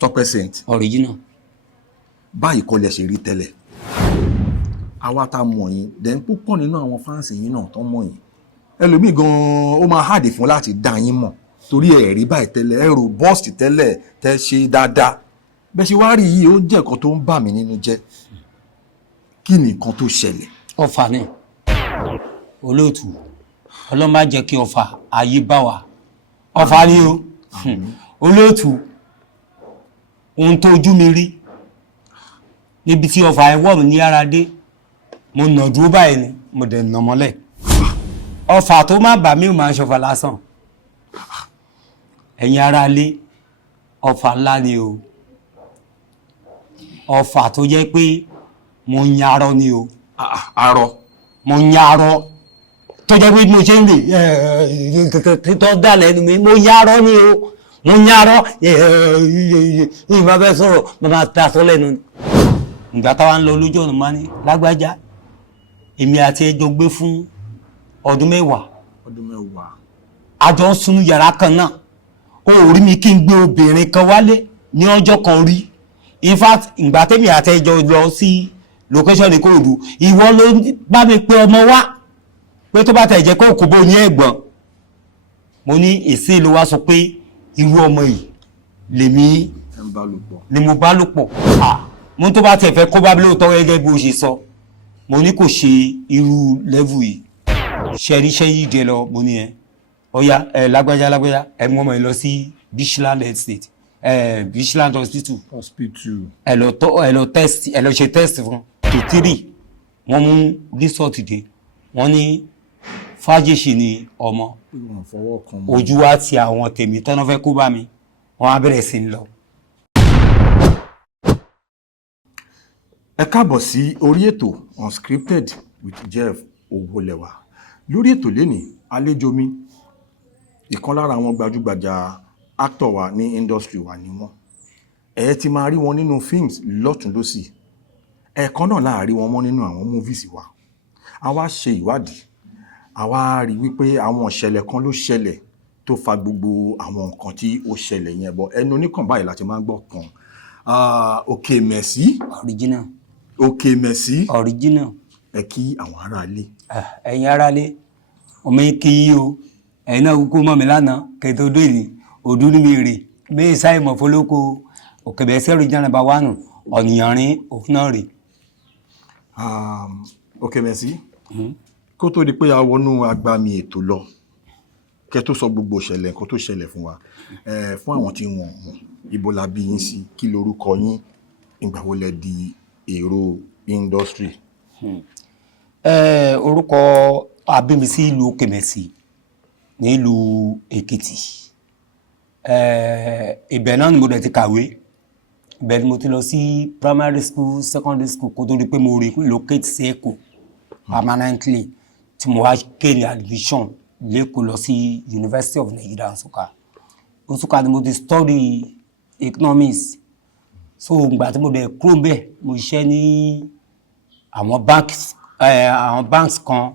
Tọ́pẹ́ Saint. Original. Báyìí kọ́ lẹ ṣe rí tẹ́lẹ̀. Àwa tá mọ̀ yín, then púpọ̀ nínú àwọn fáǹsì yín náà tó mọ̀ yín. Ẹlòmíì gan-an ó máa hàdì fún láti dá yín mọ̀ torí ẹ rí báyìí tẹ́lẹ̀, ẹ robust tẹ́lẹ̀, tẹ́ ṣe dáadáa. Bẹ́ẹ̀ ṣe wá rí yìí ó jẹ́ nǹkan tó ń bà mí nínú jẹ́. Kí ni nǹkan tó ṣẹlẹ̀? Ọfà ni. Olóòtú. Ọlọ́run má jẹ́ kí ọfà ayé bá wa. Ọfà ni o. Olóòtú. Ohun tó ojú mi rí. Níbi tí ọfà ẹwọ́ mi ní ara dé. Mo nà dúró báyìí ni, mo dẹ̀ nà mọ́lẹ̀. Ọfà tó má bà mí ò máa ń ṣọfà lásán. Ẹ̀yin ará ilé, ọfà ńlá ni o. Ọfà tó jẹ́ pé mo ń yarọ ni o. Arọ. Mo ń yarọ. Tó jẹ́ pé mo ṣe ń lè tó dà lẹ́nu mi, mo yarọ ni o. Mo ń yarọ. Ìgbà bẹ́ẹ̀ sọ̀rọ̀, mo máa ta sọ lẹ́nu ni. Ìgbà táwa ń lọ lójú ọ̀nà máa ní lágbájá. Èmi àti ẹjọ́ gbé fún ọdún 10. Ọdún 10. A jọ ń sùn yàrá kan náà. Ó rí mi kí n gbé obìnrin kan wálé ní ọjọ́ kan rí. In fact, ìgbà tẹ́mi àti ẹjọ́ lọ sí location ní Kòròdú, ìwọ ló bá mi pé ọmọ wá pé tó bá tẹ̀ jẹ́ kó kò bó ní ẹ̀gbọ́n. Mo ní èsì ló wá sọ pé irú ọmọ yìí lèmi ni mo bá lò pọ̀. Mo tó bá tẹ̀ fẹ́ kó bá mi lóòótọ́ gẹ́gẹ́ bí o ṣe sọ. Mo ní kò ṣe irú level yìí. Ṣẹ́ríṣẹ́ yìí jẹ lọ, mo ní ẹ. Ọya lágbájá ẹ mú ọmọ yìí lọ sí Bishland Estate, Bishland Hospital. Ẹ lọ test, ẹ lọ ṣe test fún to 3. Wọ́n mú result dé. Wọ́n ní fájèṣì ni ọmọ. Ojú wa ti àwọn tèmi tọ́nà fẹ́ kó bá mi. Wọ́n á bẹ̀rẹ̀ sí ń lọ. Ẹ káàbọ̀ sí orí ètò Unscripted with Jeff Owólẹ́wà. Lórí ètò lénìí, àlejò mi, ìkan lára àwọn gbajúgbajà actor wa ní industry wa ni wọ́n. Ẹ ti máa rí wọn nínú films lọ́tùn lósì. Ẹ̀ẹ̀kan náà láàrí wọn mọ́ nínú àwọn movies wa. A wá ṣe ìwádìí. A wá rí wípé àwọn ìṣẹ̀lẹ̀ kan ló ṣẹlẹ̀ tó fa gbogbo àwọn nǹkan tí ó ṣẹlẹ̀ yẹn bọ̀. Ẹnu oníkàn báyìí láti máa ń gbọ́ kan. Òkèmẹ̀sí. Original. Òkèmẹ̀sí. Original. Ẹ kí àwọn ará ilé. Ẹ̀yin ará ilé, ọmọ yìí kí yí o. Ẹ̀yin náà kúkú mọ̀ mí lánàá kẹtọ́ dé ní òdú ní mi rè. Mí sáì mọ̀ fọlọ́kọ Òkèmẹ̀sí Original number 1 ọ̀nìyànrín òun náà rè. Òkèmẹ̀sí. Kó tó di pé a wọnú agbami ètò lọ, kẹ́ tó sọ gbogbo ìṣẹ̀lẹ̀ nǹkan tó ṣẹlẹ̀ fún wa. Fún àwọn tí wọ́n mọ̀, ibo la bí yín sí, kí lorúkọ yín, ìgbà wo lẹ di èrò industry? Orúkọ abímisí ìlú Òkèmẹ̀sí ní ìlú Èkìtì. Ibẹ̀ náà ni mo dẹ̀ ti kàwé. Ibẹ̀ ni mo ti lọ sí primary school, secondary school kó tó di pé mo relocate sí Èkó permanently tí mo wá kéde admission lẹ́kọ̀ọ́ lọ sí University of Nigeria Nsukka. Nsukka ni mo ti study economics. So ìgbà tí mo dẹ̀ kúrò bẹ́ẹ̀ mo ṣiṣẹ́ ní àwọn banks kan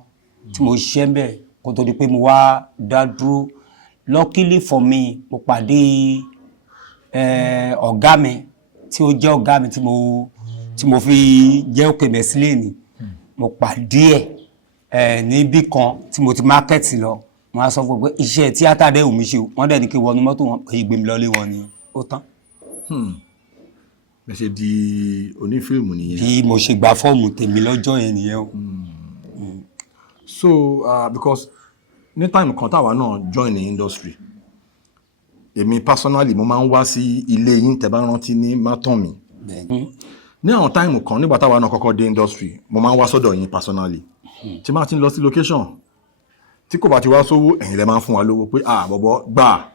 tí mo ṣiṣẹ́ bẹ́ẹ̀ kó tó di pé mo wá dá dúró. Luckily for me, mo pàdé ọ̀gá mi tí ó jẹ́ ọ̀gá mi tí mo fi jẹ́ Òkèmẹ̀sí lẹ́ni. Mo pàdé ẹ̀ níbí kan tí mo ti market lọ. Mo á sọ fún pé iṣẹ́ tíátà dẹ̀ òun mi ṣe. Wọ́n dẹ̀ ní kí wọnú mọ́tò wọn pé ìgbé mi lọ́lé wọn ni ó tán. Bẹ́ẹ̀ ṣe di onífíìmù nìyẹn. Bí mo ṣe gba fọ́ọ̀mù tèmi lọ́jọ́ yẹn nìyẹn o. So because ní time kan táwa náà join the industry, èmi personally mo máa ń wá sí ilé yín tẹ́ bá rántí ní Mátọ̀mí. Ní àwọn time kan nígbà táwa náà kọ́kọ́ dé industry, mo máa ń wá sọ́dọ̀ yín personally. Tí máa ti ń lọ sí location, tí kò bá ti wá sówó, ẹ̀yin lẹ máa ń fún wa lówó pé bọ̀bọ̀ gbà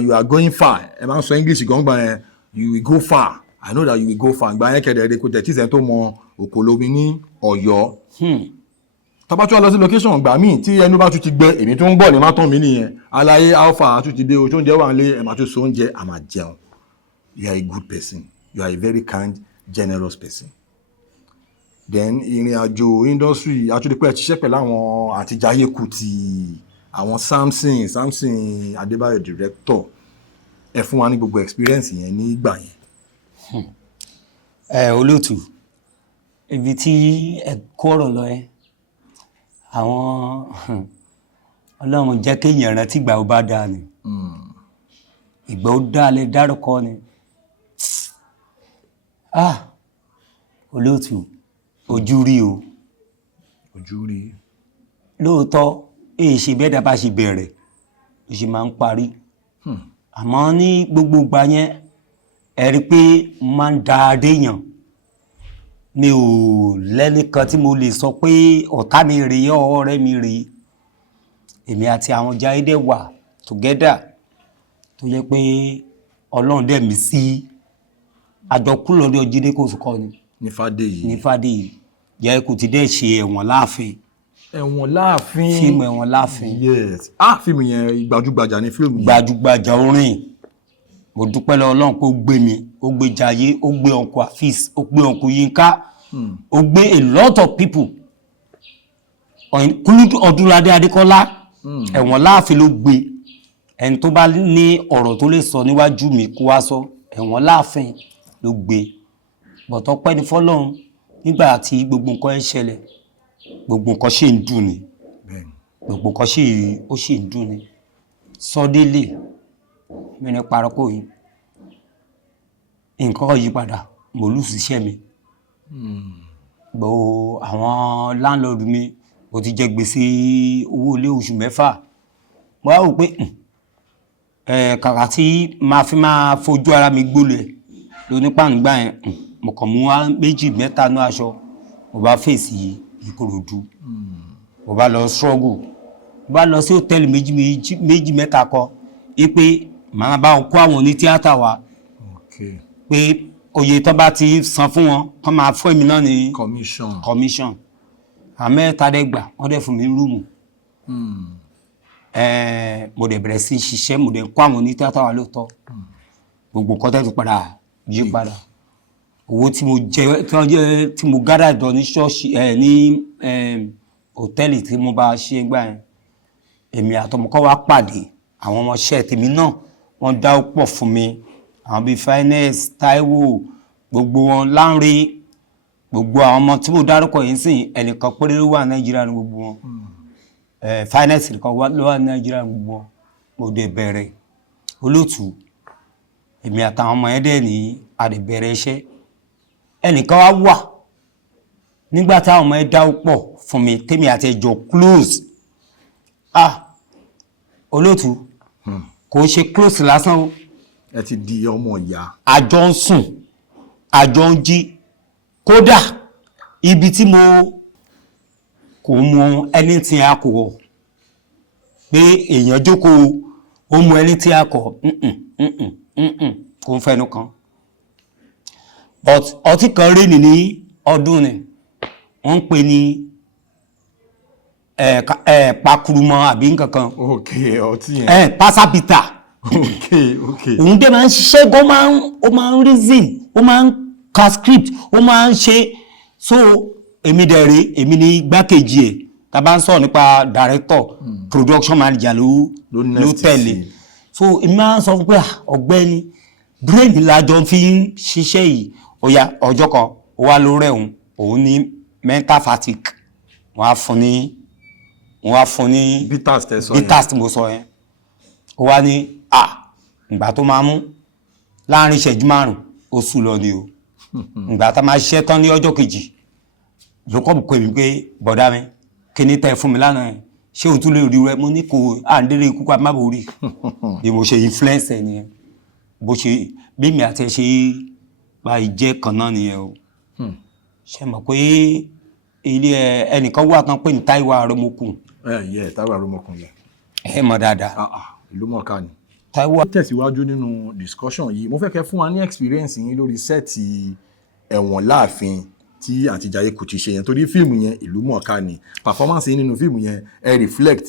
you are going far. Ẹ máa ń sọ English gan gbà yẹn, you will go far. I know that you will go far. Gbà yẹn kẹ̀dẹ̀ kò tẹ̀ tí ìṣẹ́ tó mọ Òkòlómi ní Ọ̀yọ́. Tọ́bá tí wá lọ sí location gbà míì tí ẹnu bá tún ti gbẹ, èmi tó ń bọ̀ ní Mátọ̀mí nìyẹn. Aláyé alpha tún ti dé ojú oúnjẹ wà nílé, ẹ máa tún so oúnjẹ, a máa jẹun. You are a good person. You are a very kind, generous person. Then ìrìn àjò industry àtúndípẹ́ ṣiṣẹ́ pẹ̀lú àwọn àtijáyé Kútì, àwọn Samson Adébáyọ̀ director. ẹ fún wa ní gbogbo experience yẹn ní ìgbà yẹn. Olóòtú ibi tí ẹ kó ọ̀rọ̀ lọ ẹ àwọn Ọlọ́run jẹ́ kéèyàn rántí ìgbà ó bá dáa ni ìgbà ó dáa lè dárúkọ ni olóòtú ojú rí o ojú rí lóòótọ́ èyí ṣe bẹ́ẹ̀ dá bá ṣe bẹ̀rẹ̀ ló ṣe máa ń parí àmọ́ ní gbogbo ìgbà yẹn ẹ rí pé máa ń da adéyàn mi ò lẹ́nìkan tí mo lè sọ pé ọ̀tá mi rèé ọ̀rẹ́ mi rèé èmi àti àwọn Jaiye wà together tó yẹ pé Ọlọ́run dẹ̀ mí sí àjọkú lọ́dọ̀ Jídé Kòsùkọ́ ni ní Fádèyí ní Fádèyí Jaiye Kùtì dẹ̀ ṣe ẹ̀wọ̀n láàfin ẹ̀wọ̀n láàfin fíìmù ẹ̀wọ̀n láàfin yes fíìmù yẹn gbajúgbajà ní fíìmù yẹn gbajúgbajà orin mo dúpẹ́ lọ́wọ́ Ọlọ́run pé ó gbé mi ó gbé Jaiye ó gbé Uncle Afeez ó gbé Uncle Yinka ó gbé a lot of people Kúlú Ọdúnládé Adékọ́lá ẹ̀wọ̀n láàfin ló gbé ẹni tó bá ní ọ̀rọ̀ tó lè sọ níwájú mi kó wá sọ ẹ̀wọ̀n láàfin ló gbé bọ̀tọ̀ pẹ́ ní fọ́lọ́run nígbà tí gbogbo nǹkan ẹ̀ ṣẹlẹ̀ gbogbo nǹkan ṣì ń dùn ni gbogbo nǹkan ṣì ń dùn ni sọdélé mi ní parọ́kọ̀ yìí nǹkan yí padà mo lù síṣẹ́ mi gbọ́ àwọn láńlọ́ọ̀dù mi mo ti jẹ gbèsè owó ilé oṣù 6 mo wá wò pé kàkà tí máa fojú ara mi gbólẹ̀ lónípàǹgbà yẹn mo kàn mú 2 mẹ́ta ní aṣọ mo bá fèsì Ìkòròdú mo bá lọ struggle mo bá lọ sí hòtẹ́ẹ̀lì méjì mẹ́ta kọ pé màá bá wọn kó àwọn oní tíátà wá pé oyè tó bá ti san fún wọn kọ́ máa fún èmi náà ní commission àmẹ́tàdẹ́gbà wọ́n dẹ̀ fún mi rúùmù mo dẹ̀ bẹ̀rẹ̀ sí ṣiṣẹ́ mo dẹ̀ kó àwọn oní tíátà wá lóòótọ́ gbogbo nǹkan tẹ́ fi padà yí padà owó tí mo gádà jọ ní ṣọ́ọ̀ṣì ní hòtẹ́ẹ̀lì tí mo bá ṣe gbà yẹn èmi àtọmọkọ́ wa pàdé àwọn ọmọọṣẹ́ tèmi náà wọ́n dá pọ̀ fún mi àwọn bíi Finance Táíwò gbogbo wọn Lánrè gbogbo àwọn ọmọ tí mo dárúkọ yìí sìn ẹnìkan péré ló wà Nàìjíríà ní gbogbo wọn Finance nìkan ló wà Nàìjíríà ní gbogbo wọn mo dẹ̀ bẹ̀rẹ̀ olóòtú èmi àtàwọn ọmọ yẹn dẹ̀ ní àdìbẹ̀rẹ̀ iṣẹ́ ẹnìkan wá wà nígbà táwọn ọmọ yẹn dá pọ̀ fún mi tèmi àti ẹjọ́ close olóòtú kò ṣe close lásán o ẹ ti di ọmọ ìyá àjọ ń sùn àjọ ń jí kódà ibi tí mo kò mú ẹni tí a kò wọ̀ pé èèyàn jókòó ó mú ẹni tí a kọ̀ kò ń fẹnu kan but ọtí kan rí ní ọdún ni wọ́n ń pè ní pakurumọ àbí nǹkankan ọtí yẹn pasapita òun dẹ̀ máa ń ṣiṣẹ́ gan ó máa ń reason ó máa ń ka script ó máa ń ṣe so èmi dẹ̀ rí èmi ní igbákejì ẹ̀ tá a bá ń sọ̀rọ̀ nípa director production manager ló tẹ̀lé so èmi máa ń sọ pé ọ̀gbẹ́ni brain lájọ fi ń ṣiṣẹ́ yìí ọ̀ya ọjọ́ kan ó wá lórí òun ní mental fatigue wọ́n á fún ní bitters tí mo sọ yẹn ó wá ní ìgbà tó máa mú láàrin ìṣẹ́jú 5 oṣù lọ ni o ìgbà tá máa ṣiṣẹ́ tán ní ọjọ́ kejì ló kọ́ pè mí pé bọ̀dá mi kí ni tẹ́ fún mi lánàá yẹn ṣé o tún lè rí rẹ mo ní kò àǹdéré ikú pa má bò rí bí mo ṣe influence ẹ nìyẹn bó ṣe bí mi àti ẹ ṣe bá ìjẹ́ kan náà nìyẹn o ṣe mọ̀ pé ilé ẹnìkan wà kan pé ní Táíwò Arọ́mọkùn Táíwò Arọ́mọkùn yẹn ẹ mọ̀ dáadáa ìlú mọ̀ọ́ká ni Táíwò tẹ̀síwájú nínú discussion yìí mo fẹ́ kẹ́ fún wa ní experience yín lórí sẹ́ẹ̀tì ẹ̀wọ̀n láàfin tí àti Jaiye Kùtì ṣe yẹn torí fíìmù yẹn ìlú mọ̀ọ́ká ni performance yín nínú fíìmù yẹn ẹ reflect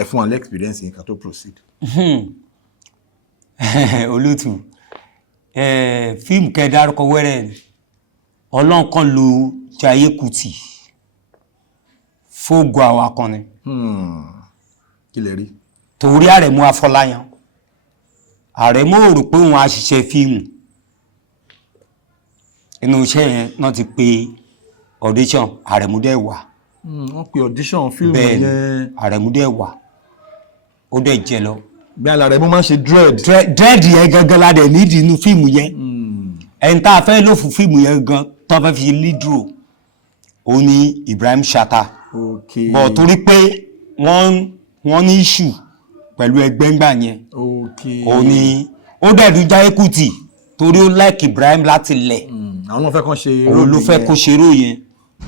ẹ fún wa ní experience yín ká tó proceed. olótù fíìmù kẹ́ dárúkọ wẹ́rẹ́ ni Ọlọ́run kan lo Jaiye Kùtì fógo àwọn akọni. Kí lẹ rí? torí Àrẹ̀mú Afọláyan Àrẹ̀mú ò rò pé òun á ṣiṣẹ́ fíìmù inú iṣẹ́ yẹn náà ti pe audition Àrẹ̀mú dẹ̀ wà. Wọ́n pe audition fíìmù bẹ́ẹ̀ yẹn. ni Àrẹ̀mú dẹ̀ wà ó dẹ̀ jẹ lọ. bí Àrẹ̀mú máa ń ṣe dread yẹn gangan la dẹ̀ nídìí inú fíìmù yẹn. ẹni tá a fẹ́ lò fún fíìmù yẹn gan tó fẹ́ fi lead role ó ní Ibrahim Chatta. okay. bọ̀ torí pé wọ́n ní issue pẹ̀lú ẹgbẹ́ ńgbà yẹn. okay. ó ní ó dẹ̀dú Jaiye Kuti torí ó like Ibrahim láti lẹ̀. àwọn náà fẹ́ kàn ṣe òun ló fẹ́ kó ṣe ró yẹn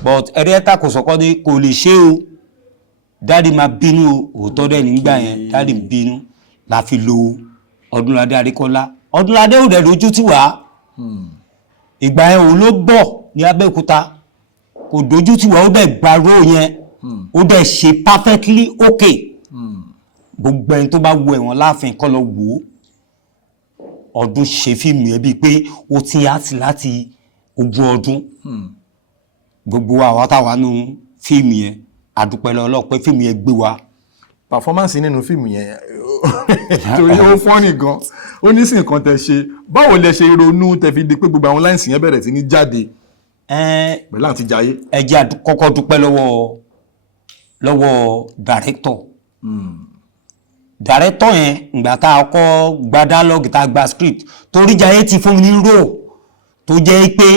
but ẹ̀rẹ́ta kò sọ́kọ́ ní kò lè ṣe o dáàdi máa bínú òótọ́ dẹ̀ nígbà yẹn dáàdi bínú la fi lo Ọdúnládé Adékọ́lá. Ọdúnládé ò dẹ̀ lójú tì wá ìgbà yẹn òun ló bọ̀ ní Abẹ́òkúta kò dojú tì wá ó dẹ̀ gba ró yẹn ó dẹ̀ ṣe perfectly okay. gbogbo ẹni tó bá wo ẹ̀wọ̀n láàfin kọ́ lọ wò ó Ọdún ṣe fíìmù yẹn bíi pé ó ti yá sí láti 20 ọdún. gbogbo àwa táwa nù fíìmù yẹn àdúpẹ́ lọ́lọ́ pé fíìmù yẹn gbé wa. performance nínú fíìmù yẹn torí ó fọ́nì gan ó ní sí nǹkan tẹ ṣe báwo lẹ ṣe ronú tẹ fi di pé gbogbo àwọn láìsí yẹn bẹ̀rẹ̀ sí ní jáde pẹ̀lú àti Jaiye. ẹ jẹ́ kọ́kọ́ dúpẹ́ lọ́wọ́ director. Director yẹn ìgbà tá a kọ́ gba dialogue tá a gba script torí Jaiye ti fún mi ní role tó jẹ́ pé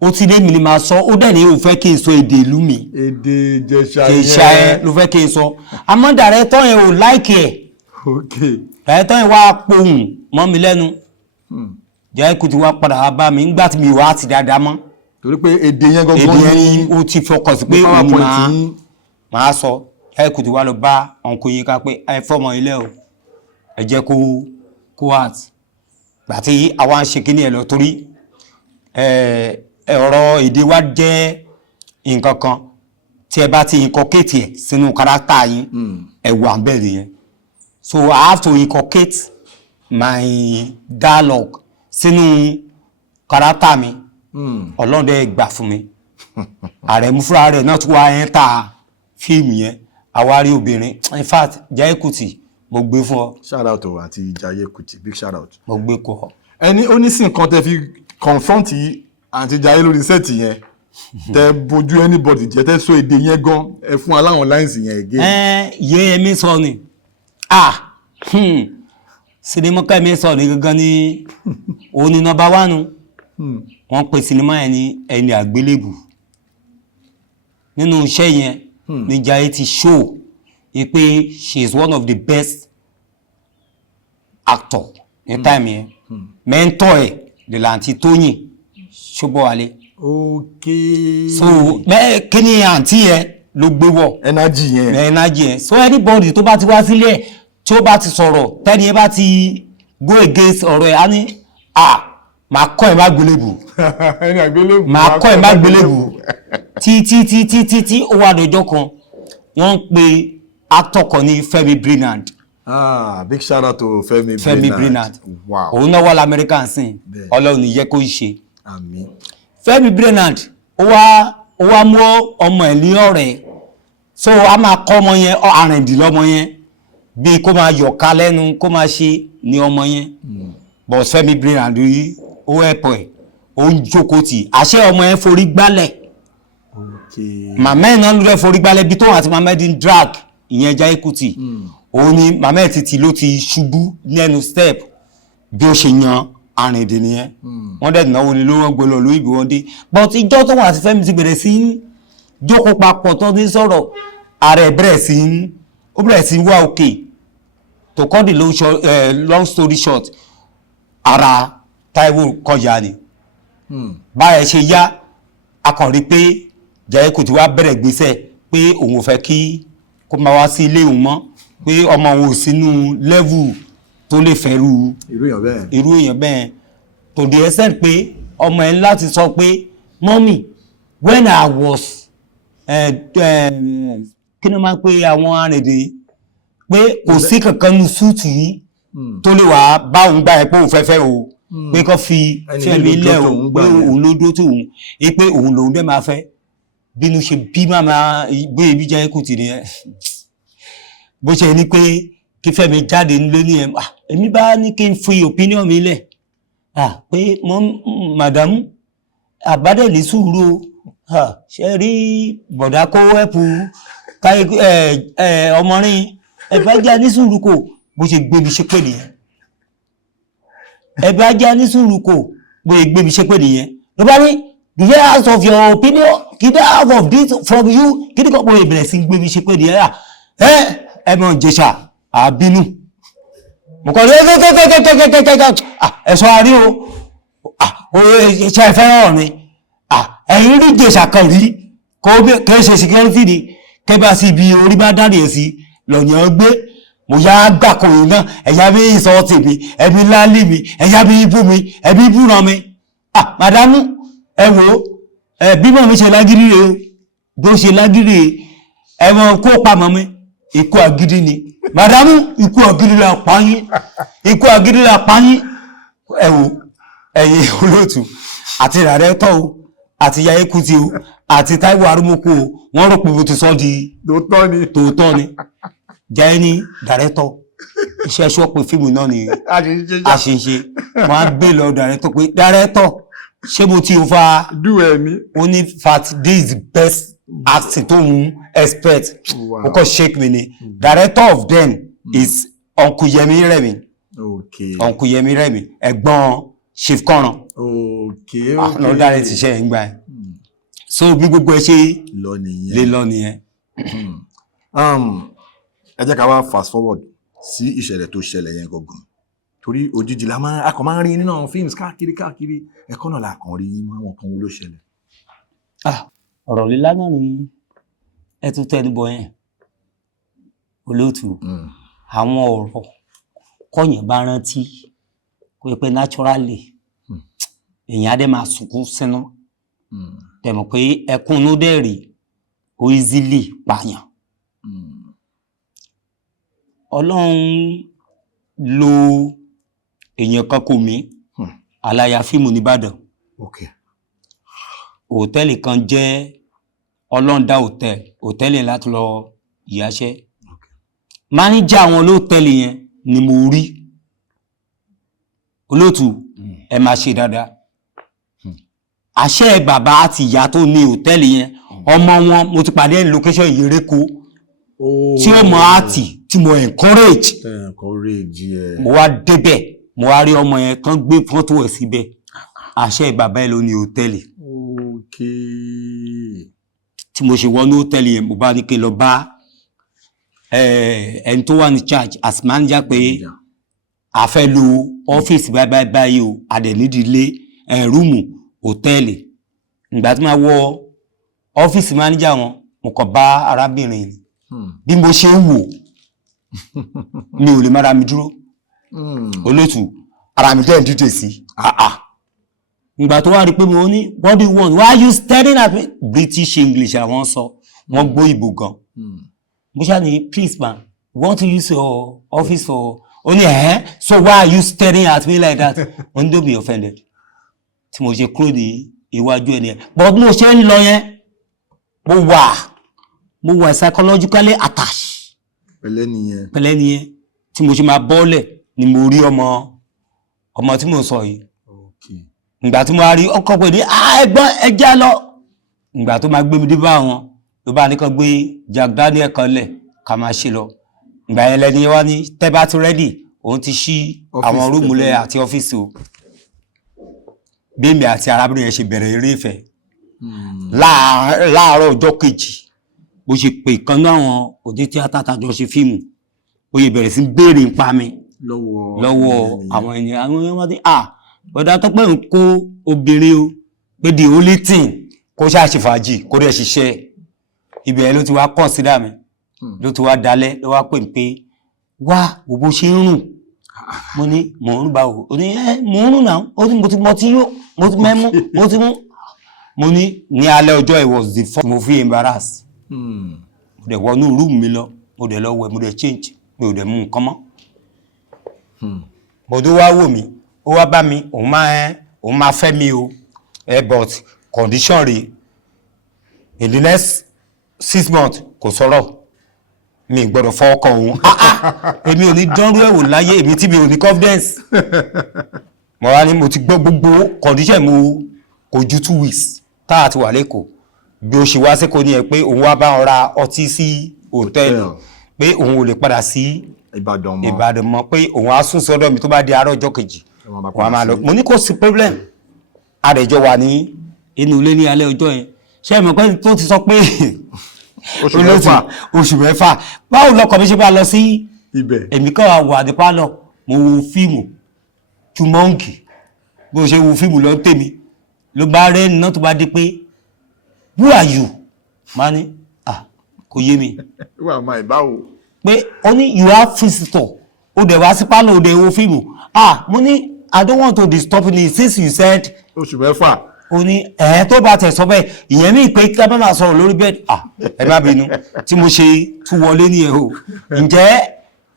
ó ti lé mi ni máa sọ ó dẹ̀ ní ó fẹ́ kí n sọ èdè ìlú mi. èdè Ìjẹ̀ṣà yẹn ló fẹ́ kí n sọ àmọ́ director yẹn ò like ẹ̀. okay. director yẹn wá pohùn mọ́ mi lẹ́nu Jaiye Kuti wá padà wá bá mi nígbà tí mi wá ti dáadáa mọ́. torí pé èdè yẹn gangan èdè yẹn ni ó ti fọkàn sí pé òun ni máa sọ. Jaiye Kuti wá lọ bá ọ̀nkò yìí ká pé ẹ fọ́mọ ilé o ẹ jẹ́ kó art gbà tí àwa ń ṣe kíní ẹ lọ torí ọ̀rọ̀ èdè wa jẹ́ nǹkan kan tí ẹ bá ti inculcate ẹ̀ sínú kárátà yín ẹ wà bẹ́ẹ̀ yẹn so I have to inculcate my dialogue sínú kárátà mi Ọlọ́run dẹ̀ gbà fún mi Àrẹ̀mú fúnra rẹ̀ náà tún wá ẹ̀ ta fíìmù yẹn àwárí obìnrin in fact Jaiye Kuti mo gbé fún ọ. shout out o àti Jaiye Kuti big shout out. mo gbé kọ. ẹni ó ní sí nǹkan tẹ fi confront àti Jaiye lórí sẹ́ẹ̀tì yẹn tẹ bójú anybody jẹ tẹ sọ èdè yẹn gan ẹ fún aláwọn lines yẹn again. yé mi sọ ni sinimá ká mi sọ ni gangan ni òun ni number 1 wọ́n pè sinimá yẹn ní ẹni àgbélébù nínú iṣẹ́ yẹn ni Jaiye ti show pé she is one of the best actor ní time yẹn mentor ẹ̀ Dèlàntí Tóyìn Ṣóbọ̀wálé. okay. so kí ni àǹtí yẹn ló gbé wọ̀ energy yẹn so anybody tó bá ti wá sílẹ̀ tí ó bá ti sọ̀rọ̀ tẹ́ni ẹ bá ti go against ọ̀rọ̀ ẹ̀ á ní máa kọ́ ẹ̀ má gbélébù máa kọ́ ẹ̀ má gbélébù tí ó wà lọ́jọ́ kan wọ́n ń pe actor kan ní Fẹ́mi Brinard. big shout out to Fẹ́mi Brinard. wow. òun náà wà lamẹ́ríkà sìn Ọlọ́run ní yẹ kó ṣe. àmín. Fẹ́mi Brinard ó wá mú ọmọ ẹ̀ ní ọ̀rẹ́ so a máa kọ́ ọmọ yẹn àrìndínlọ́mọ yẹn bí kó máa yọ̀ká lẹ́nu kó máa ṣe ní ọmọ yẹn but Fẹ́mi Brinard rí ó ẹ̀pọ̀ ẹ̀ ó ń jókòó tì àṣẹ ọmọ yẹn forí gbálẹ̀ màmá ẹ̀ náà ló rẹ̀ forí gbálẹ̀ bí tóun àti màmá ẹ̀ di drag ìyẹn Jaiye Kuti òun ni màmá ẹ̀ títí ló ti ṣubú lẹ́nu step bí ó ṣe yan àrìndín nìyẹn wọ́n dẹ̀ náwó ni lówó gbé lọ lóyìnbó wọn dé but ìjọ tóun àti Fẹ́mi ti bẹ̀rẹ̀ sí í jókòó papọ̀ tó ní sọ̀rọ̀ ààrẹ bẹ̀rẹ̀ sí í wá òkè to cut the long story short ara Táíwò kọjá ni báyẹ̀ ṣe yá akọ̀rí pé Jaiye Kuti wá bẹ̀rẹ̀ gbèsè pé òun ò fẹ́ kí kó máa wá sí ilé òun mọ́ pé ọmọ òun ò sínú level tó lè fẹ́rù irú èèyàn bẹ́ẹ̀ to the extent pé ọmọ ẹ̀ láti sọ pé mommy when I was kí ni máa ń pè àwọn arìnrìn pé kò sí kankan nu súùtù yìí tó lè wá bá òun gbà ẹ pé òun fẹ́fẹ́ o pé kó fi Fẹ́mi lẹ̀ òun pé òun ló dó tó òun pé òun lòun dẹ́ máa fẹ́ bínú ṣe bí màmá gbé ibi Jaiye Kuti nìyẹn bó ṣe ní pé kí Fẹ́mi jáde nílé ní ẹ̀ èmi bá ní kí n fi opinion mi lẹ̀ pé madam àbádẹ́ ní sùúrù ṣe rí bọ̀dá kó ẹ̀pù ọmọrin ẹ̀bá já ní sùúrù kò bó ṣe gbé mi ṣépè nìyẹn ẹ̀bá já ní sùúrù kò bó ṣe gbé mi ṣépè nìyẹn ló bá ní the years of your opinion kí dá out of this from you kí ní kọ́ bó ṣe bẹ̀rẹ̀ sí gbé mi ṣépè nìyẹn ẹ̀mọ̀ Ìjẹ̀ṣà àbínú mo kọ́ ẹ̀sọ́ àrí o ṣe fẹ́ràn mi ẹ̀yìn rí Ìjẹ̀ṣà kan rí kẹ́ ṣe security ni kẹ́ bá sí ibi orí bá dáre ẹ̀ sí lọ́yàn gbé mo yá gbàkùnrin náà ẹ̀yà bí ìsọ tèmi ẹbí lálé mi ẹ̀yà bí ibú mi ẹbí búran mi màdámù ẹ wò bímọ mi ṣe lágídí rẹ o bó ṣe lágídí ẹ̀wọ̀n kó pamọ́ mi ikú àgídí ni màdámù ikú àgídí la pààyín ikú àgídí la pààyín ẹ wò ẹ̀yin olóòtú àti ìràrẹ́tọ̀ o àti Yaya Kuti o àti Táíwò Arúmọkù o wọ́n rò pé mo ti sọ di tòótọ́ ni jẹ́ ní dàrẹ́tọ̀ iṣẹ́ ṣọ́pù fíìmù náà ni àṣìṣe wọ́n á gbé lọ dàrẹ́tọ̀ pé dàrẹ́tọ̀ ṣé mo ti fa ó ní fat this is the best acting tó ń expect ó kọ́ shake mi ni director of them is Uncle Yemi Remi Uncle Yemi Remi ẹ̀gbọ́n Chief Kọ́ran lọ dáre ti ṣe ìgbà ẹ̀ so bí gbogbo ẹ ṣe lè lọ nìyẹn. Ẹ jẹ́ ká wá fast forward sí ìṣẹ̀lẹ̀ tó ṣẹlẹ̀ yẹn gangan torí òjijì la akọ̀ máa ń rí nínú àwọn fíìmù káàkiri ẹ̀kọ́ náà la kàn rí nínú àwọn kan ló ṣẹlẹ̀. ọ̀rọ̀ lílá náà ni ẹ tún tẹnu bọ yẹn olóòtú àwọn ọ̀rọ̀ kọ̀yìn bá rántí kó pé naturally èèyàn á dẹ̀ máa sunkún sínú tẹ̀mọ̀ pé ẹkún ló dẹ̀ rí ó easily pààyàn. Ọlọ́run lo èèyàn kan kò mí aláya fíìmù nìbàdàn hòtẹ́ẹ̀lì kan jẹ́ ọlọ́ndà hòtẹ́ẹ̀lì láti lọ ìyáṣẹ́ máníjà àwọn olóòtẹ́ẹ̀lì yẹn ni mo rí olóòtú ẹ máa ṣe dáadáa àṣẹ bàbá àti ìyá tó ní hòtẹ́ẹ̀lì yẹn ọmọ wọn mo ti pàdé location ìyẹrẹkọ tí ó mọ àti tí mo encourage mo wá débẹ̀ mo wá rí ọmọ yẹn kan gbé fọ́tò ẹ̀ síbẹ̀ àṣẹ bàbá ẹ̀ ló ní hòtẹ́ẹ̀lì tí mo ṣe wọnú hòtẹ́ẹ̀lì yẹn mo bá ní kí n lọ bá ẹni tó wà ní charge as manager pé a fẹ́ lo ọ́fíìsì báyìí o adẹ̀ nídìí ilé rúùmù hòtẹ́ẹ̀lì ìgbà tí máa wọ ọ́fíìsì manager wọn mo kàn bá arábìnrin bí mo ṣe ń wò mi ò lè mára mi dúró olóòtú ara mi dẹ́n dídè sí ìgbà tó wá rí pé mo ní what do you want why are you staring at me British English àwọn sọ wọ́n gbọ́ ìbò gan mo ṣáà ní please man we want to use your office for only so why are you staring at me like that wọ́n don't be offended tí mo ṣe kúrò ní iwájú ẹni ẹ̀ but mo ṣe ń lọ yẹn mo wà psychologically attached pẹ̀lẹ́ nìyẹn tí mo ṣe máa bọ́ọ̀lẹ̀ ni mo rí ọmọ tí mo sọ yìí ìgbà tí mo rí ọkọ̀ pé ní ẹgbọ́n ẹjẹ́ lọ ìgbà tó máa gbé mi dé bá wọn ló bá ní kan gbé Jack Daniel kan lẹ̀ ká máa ṣe lọ ìgbà yẹn lẹ́ni wá ní tẹ́ bá ti rẹ́dì òun ti ṣí àwọn rúùmù lẹ̀ àti ọ́fíìsì o bí mi àti arábìnrin yẹn ṣe bẹ̀rẹ̀ eré ìfẹ́ láàárọ̀ ọjọ́ kejì bó ṣe pè kan náà àwọn òde tíátà tàjọ ṣe fíìmù ó yẹ bẹ̀rẹ̀ sí béèrè ń pa mi lọ́wọ́ àwọn ènìyàn àwọn ènìyàn wọ́n ti bọ̀dá tó pẹ́ ń kó obìnrin o pé the only thing kó ṣáàṣì fàájì kó rẹ̀ ṣiṣẹ́ ibẹ̀ ló ti wá consider mi ló ti wá dalẹ̀ ló wá pè pé wá gbogbo ṣe ń rùn mo ní mò ń bá o ní mò ń rùn náà ó ní mo ti yó mo ti mẹ́mú mo ti mú mo ní alẹ́ ọjọ́ it was the first mo fi embarrass mo dẹ̀ wọnú room mi lọ mo dẹ̀ lọ wẹ̀ mo dẹ̀ change mi ò dẹ̀ mú nǹkan mọ́ bọ̀dọ̀ wá wò mí ó wá bá mi òun máa fẹ́ mi o but condition rẹ̀ in the next 6 months kò sọ̀rọ̀ mi gbọ́dọ̀ fọ ọkọ òun èmi ò ní dánrú ẹ̀wò láyé èmi tí mi ò ní confidence mo wá ní mo ti gbọ́ gbogbo condition mo kò ju 2 weeks tá a ti wà lẹ́kọ̀ọ́ bí ó ṣe wá sẹ́kọ̀ọ́ ní ẹ pé òun wá bá wọn ra ọtí sí hòtẹ́ẹ̀lì pé òun ò lè padà sí Ìbàdàn mọ́ pé òun á sùn sọ́dọ̀ mi tó bá di àárọ̀ ọjọ́ kejì wọn a máa lọ mo ní kò sí problem àdẹ̀jọ wà ní inú ilé ní alẹ́ ọjọ́ yẹn ṣé ẹ mọ̀ pé tó ti sọ pé oṣù mẹ́fà báwo lọkọ̀ mi ṣe bá lọ sí èmi kọ́ wà ní pálọ̀ mo wo fíìmù Jumongi bó ṣe wo fíìmù lọ tèmi ló bá rẹ́ náà tó bá dé pé who are you máa ní kò yé mi pé ó ní you have visitor ó dẹ̀ wá sí pálọ̀ ó dẹ̀ wo fíìmù mo ní I don't want to disturb you since you said oṣù mẹ́fà ó ní tó bá tẹ̀ sọ bẹ́ẹ̀ ìyẹn mi pé kí a bá máa sọ̀rọ̀ lórí bẹ́ẹ̀dì ẹ má bínú tí mo ṣe tún wọlé ní ẹ̀hó ǹjẹ́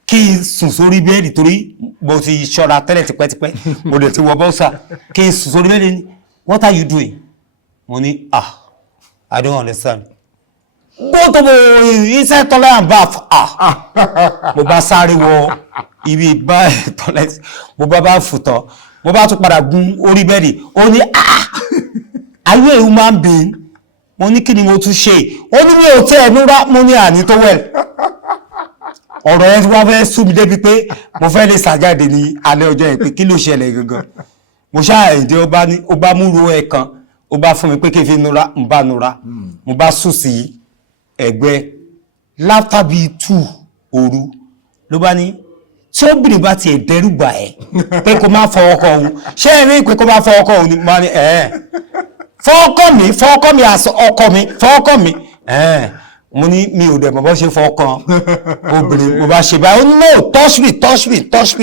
kí n sùn sórí bẹ́ẹ̀dì torí mo ti ṣọ́ra tẹ́lẹ̀ tipẹ́tipẹ́ mo dẹ̀ ti wọ bọ́sà kí n sùn sórí bẹ́ẹ̀dì ni what are you doing mo ní I don't understand go to the inside toilet and bath mo bá sáré wọ ibi bá toilet mo bá fùtọ̀ mo bá tún padà gun orí bẹ́ẹ̀dì ó ní are you a human being mo ní kí ni mo tún ṣe ó ní mi ò tẹ́ ẹ̀nú rá mo ní àní tó wẹ̀ ọ̀rọ̀ yẹn tí wọ́n fẹ́ sú mi débi pé mo fẹ́ lè ṣàjáde ní alẹ́ ọjọ́ yẹn pé kí ló ṣẹlẹ̀ gangan mo ṣáà èdè ó bá múru ẹ̀ kan ó bá fún mi pé kí n fi nura n bá nura mo bá sùn sí ẹ̀gbẹ́ láfta bíi 2 òru ló bá ní tí obìnrin bá tiẹ̀ dẹ́rù bà ẹ́ pé kó má fọ ọkọ òun ṣé ẹ rí pé kó má fọ ọkọ òun ni mo ní fọ́ọ̀kọ́ mi ọkọ mi fọ́ọ̀kọ́ mi mo ní mi ò dẹ̀ mọ̀ bọ́ ṣe fọ́ọ̀kan obìnrin mo bá ṣe báyìí ó ní no touch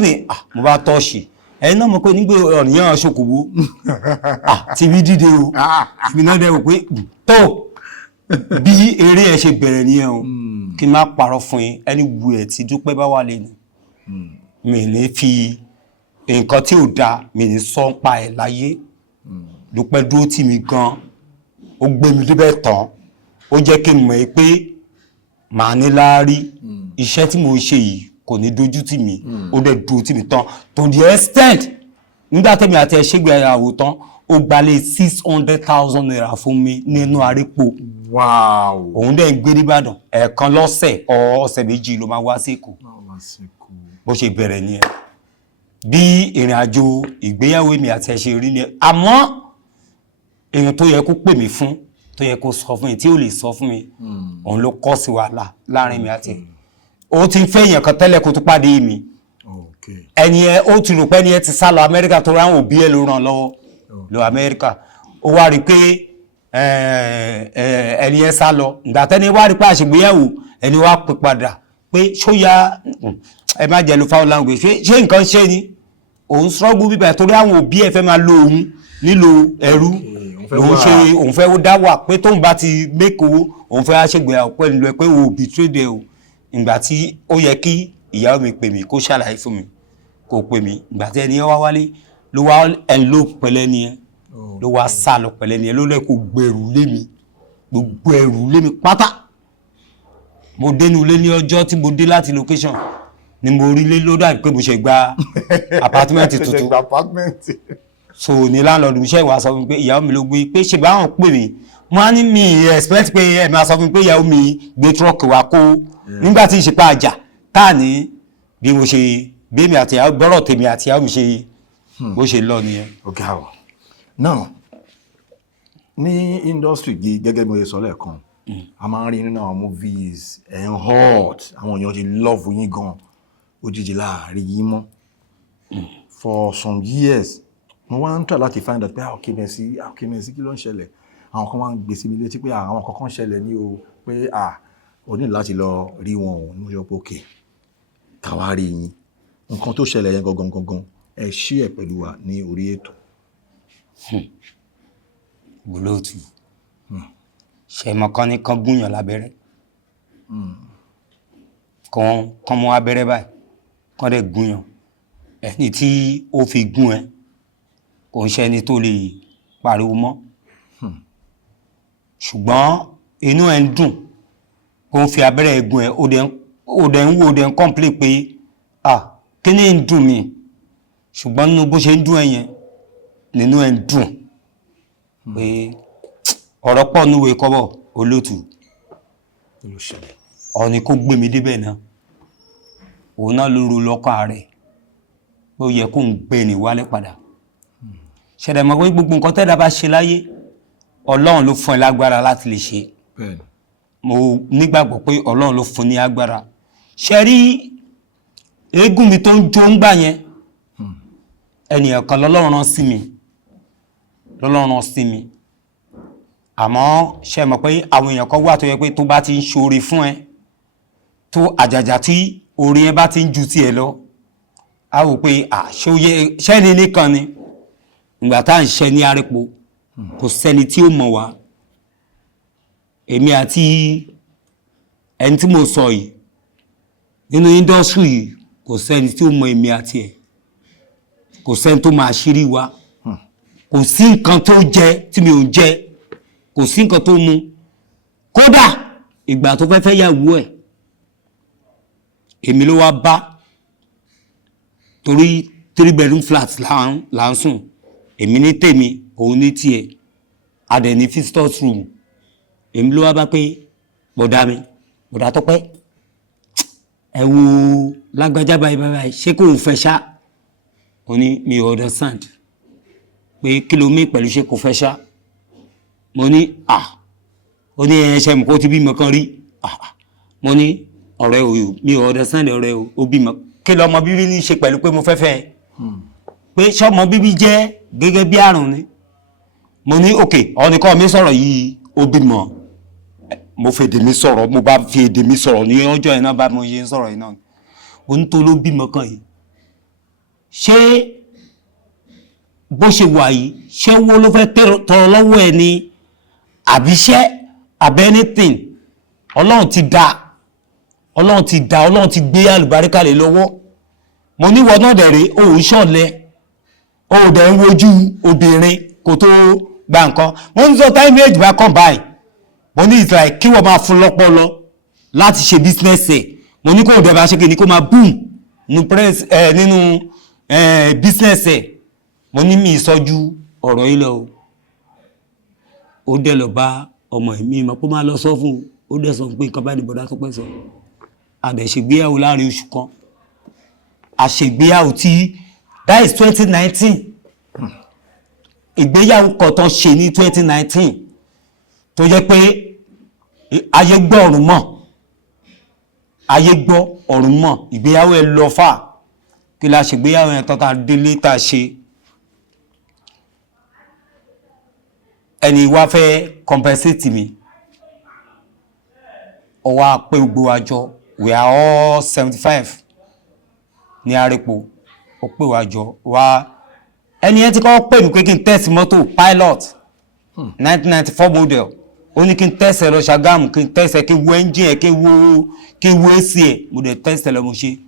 me mo bá tọ́ṣì ẹ̀yin náà mọ̀ pé nígbè ọ̀nìyàn ṣokòwò ti bí dìde o èmi náà dẹ̀ wò pé tó bí eré ẹ̀ ṣe bẹ̀rẹ̀ nìyẹn o kí n má parọ́ fún yín ẹni wu ẹ̀ tí Dúpẹ́ bá wà lẹ́nu mi ní fi nǹkan tí ò da mi ní sọ ń pa ẹ̀ láyé Dúpẹ́ dúró tì mí gan ó gbé mi débẹ̀ tán ó jẹ́ kí n mọ̀ pé màá ní láárí iṣẹ́ tí mo ṣe yìí kò ní dojú tì mí ó dẹ̀ dúró tì mí tán to the extent nígbà tẹ́mi àti ẹ̀ ṣègbéyàwó tán ó gbalẹ̀ 600,000 naira fún mi nínú àrípò òun dẹ̀ ń gbé nìbàdàn ẹ̀ẹ̀kan lọ́sẹ̀ ọ̀sẹ̀ méjì ló máa wá sí Èkó bó ṣe bẹ̀rẹ̀ nìyẹn bí ìrìn àjò ìgbéyàwó mi àti ẹ̀ ṣe rí nìyẹn àmọ́ èèyàn tó yẹ kó pè mí fún tó yẹ kó sọ fún mi tí ò lè sọ fún mi òun ló kọ́ sí wàhálà láàrin mi àti ó ti fẹ́ èèyàn kan tẹ́lẹ̀ kó tó pàdé mi ẹni ẹ ó ti rò pé ẹni ẹ ti sá lọ Amẹ́ríkà tó ráhùn òbí ẹ ló ràn lọ́wọ́ lọ Amẹ́ríkà ó wá rí pé ẹni ẹ sá lọ ìgbà tẹ́ni wá rí pé àṣègbéyàwó ẹni wá pè padà pé ṣóyá ẹ má jẹ́ lo foul language ṣé nǹkan ṣe ni òun struggle bíbẹ̀ torí àwọn òbí ẹ fẹ́ máa lo òun nílò ẹrú òun fẹ́ dá wà pé tóun bá ti make owó òun fẹ́ ṣègbéyàwó pẹ̀lú ẹ pé o betray ẹ o ìgbà tí ó yẹ kí ìyàwó mi pè mí kó ṣàlàyé fún mi kó pè mí ìgbà tí ẹni wá wálé ló wá elope pẹ̀lẹ́ ni ẹ ló wá sá lọ pẹ̀lẹ́ ni ẹ ló lẹ́kọ̀ọ́ gbẹ̀rù lé mi gbogbo ẹ̀rù lé mi pátá mo dénú ilé ní ọjọ́ tí mo dé láti location ni mo rí lé ló dàbí pé mo ṣe gba apartment tuntun so ní láńlọ́ọ̀dù mi ṣe ìwà sọ fún mi pé ìyàwó mi ló gbé pé ṣe báwọn pè mí mo á ní mi expect pé ẹ máa sọ fún mi pé ìyàwó mi gbé truck wa kó nígbà tí ìṣèpá àjà táà ní bí mo ṣe bí mi àti ìyàwó gbọ́rọ̀ tèmi àti ìyàwó mi ṣe bó ṣe lọ nìyẹn. Okay, now ní industry yìí gẹ́gẹ́ bí mo ṣe sọ lẹ́ẹ̀kan a máa ń rí nínú àwọn movies ẹ̀ ń hot àwọn èèyàn ti love yín gan òjijì láàrin yín mọ́ for some years mo wá ń try láti find out pé Kẹ́mẹ́sì kí ló ń ṣẹlẹ̀ àwọn kan wá ń gbèsè mi létí pé àwọn kankan ṣẹlẹ̀ ní o pé o ní láti lọ rí wọn ò ní ọjọ́ pé òkè káwá rí yín nǹkan tó ṣẹlẹ̀ yẹn gangan ẹ ṣí ẹ̀ pẹ̀lú wa ní orí ètò. Olóòtú ṣẹ̀mọ̀ kan gúnyàn lábẹ́rẹ́ kan mú abẹ́rẹ́ báyìí kan dẹ̀ gúnyàn ẹni tí ó fi gún ẹ kò ń ṣe ẹni tó lè pariwo mọ́ ṣùgbọ́n inú ẹ ń dùn kó ń fi abẹ́rẹ́ egun ẹ̀ ó dẹ̀ ń wò ó dẹ̀ ń complain pé kí ni ń dùn mí ṣùgbọ́n nínú bó ṣe ń dùn ẹ̀yẹn nínú ẹ̀ ń dùn pé ọ̀rọ̀ pọ̀ núwèé kọ́bọ̀ olótù ọ̀ni kó gbé mi débẹ̀ náà òun náà ló ro lọ́kàn rẹ̀ ó yẹ kó ń gbé ní wálé padà ṣẹ̀dẹ̀ mọ̀ pé gbogbo nǹkan tẹ́dá bá ṣe láyé ọlọ́run ló fún ẹ lágbára láti lè ṣe mo nígbàgbọ́ pé ọlọ́run ló fún ní agbára ṣe rí eégún mi tó ń jó ń gbà yẹn ẹnìyàn kan lọ́lọ́run rán sí mi àmọ́ ṣe mọ̀ pé àwọn èèyàn kan wà tó yẹ pé tó bá ti ń ṣoore fún ẹ tó àjàjà tí orí ẹ bá ti ń ju tiẹ̀ lọ a wò pé ṣẹ́ni nìkan ni ìgbà tá à ń ṣe ní arípo kò sẹ́ni tí ó mọ̀ wá èmi àti ẹni tí mo sọ yìí nínú indọ́sírì yìí kò sẹ́ni tí ó mọ̀ èmi àti ẹ̀ kò sẹ́ni tó máa ṣírí wa kò sí nǹkan tó jẹ tí mi ò jẹ kò sí nǹkan tó mu kódà ìgbà tó fẹ́ yàwó ẹ̀ èmi ló wá bá torí 3 bedroom flat là ń sùn èmi ní tèmi òun ní tiẹ̀ adẹ̀ ní visitors room èmi ló wá bá pé bọ̀dá Tọ́pẹ́ ẹ wo lágbájá báyìí ṣé kò ń fẹ́ ṣá ó ní mi ò understand pé kí ló mí pẹ̀lú ṣé kò fẹ́ ṣá mo ní ó ní ẹ̀ṣẹ̀ mọ̀ kó ti bímọ kan rí mo ní ọ̀rẹ́ o mi ò understand ọ̀rẹ́ o bímọ kí lọ́mọ bíbí ní ṣe pẹ̀lú pé mo fẹ́ fẹ́ pé ṣọ́mọ bíbí jẹ́ gẹ́gẹ́ bí àrùn ni mo ní òkè ọ̀nìkan mi sọ̀rọ̀ yìí ó bímọ mo fi èdè mi sọ̀rọ̀ mo bá fi èdè mi sọ̀rọ̀ ní ọjọ́ yẹn náà bá mo ṣe ń sọ̀rọ̀ yìí náà òun tó ló bímọ kan yìí ṣé bó ṣe wà yìí ṣé owó ló fẹ́ tọrọ lọ́wọ́ ẹ ni àbíṣẹ́ àbẹ́ anything ọlọ́run ti gbé àlùbáríkà lé lọ́wọ́ mo níwọ̀ náà dẹ̀ rí òun ṣọ̀lẹ òun dẹ̀ ń wojú obìnrin kò tó gba nǹkan mo ń sọ time age bá kàn báyìí mo ní it's like kí wọ́n máa fún lọ́pọlọ láti ṣe business ẹ̀ mo ní kó o dẹ̀ bá ṣe kí ni kó máa boom nínú business ẹ̀ mo ní mi ìsọjú ọ̀rọ̀ yìí lọ ó dẹ̀ lọ bá ọmọ mi mọ̀ pé máa lọ sọ fún ó dẹ̀ sọ pé nǹkan bá ní bọ̀dá Tọ́pẹ́ sọ àdẹ̀ṣègbéyàwó láàrin oṣù kan àṣègbéyàwó tí that is 2019 ìgbéyàwó kan tán ṣe ní 2019 tó jẹ́ pé ayé gbọ́ ọ̀run mọ̀ ìgbéyàwó ẹ̀ lọ fà kí la ṣègbéyàwó ẹ̀ tán tá délé tá ṣe ẹni wá fẹ́ compensate mi ọwọ́ apẹ́ gbogbo àjọ we are all 75 ní arípo ó pè wá jọ wá ẹni ẹ ti kọ́ pè mí pé kí n test mọ́tò pilot 1994 model ó ní kí n test ẹ lọ Ṣàgámù kí n test ẹ kí n wo engine ẹ kí n wo AC ẹ mo dẹ̀ test ẹ lọ mo ṣe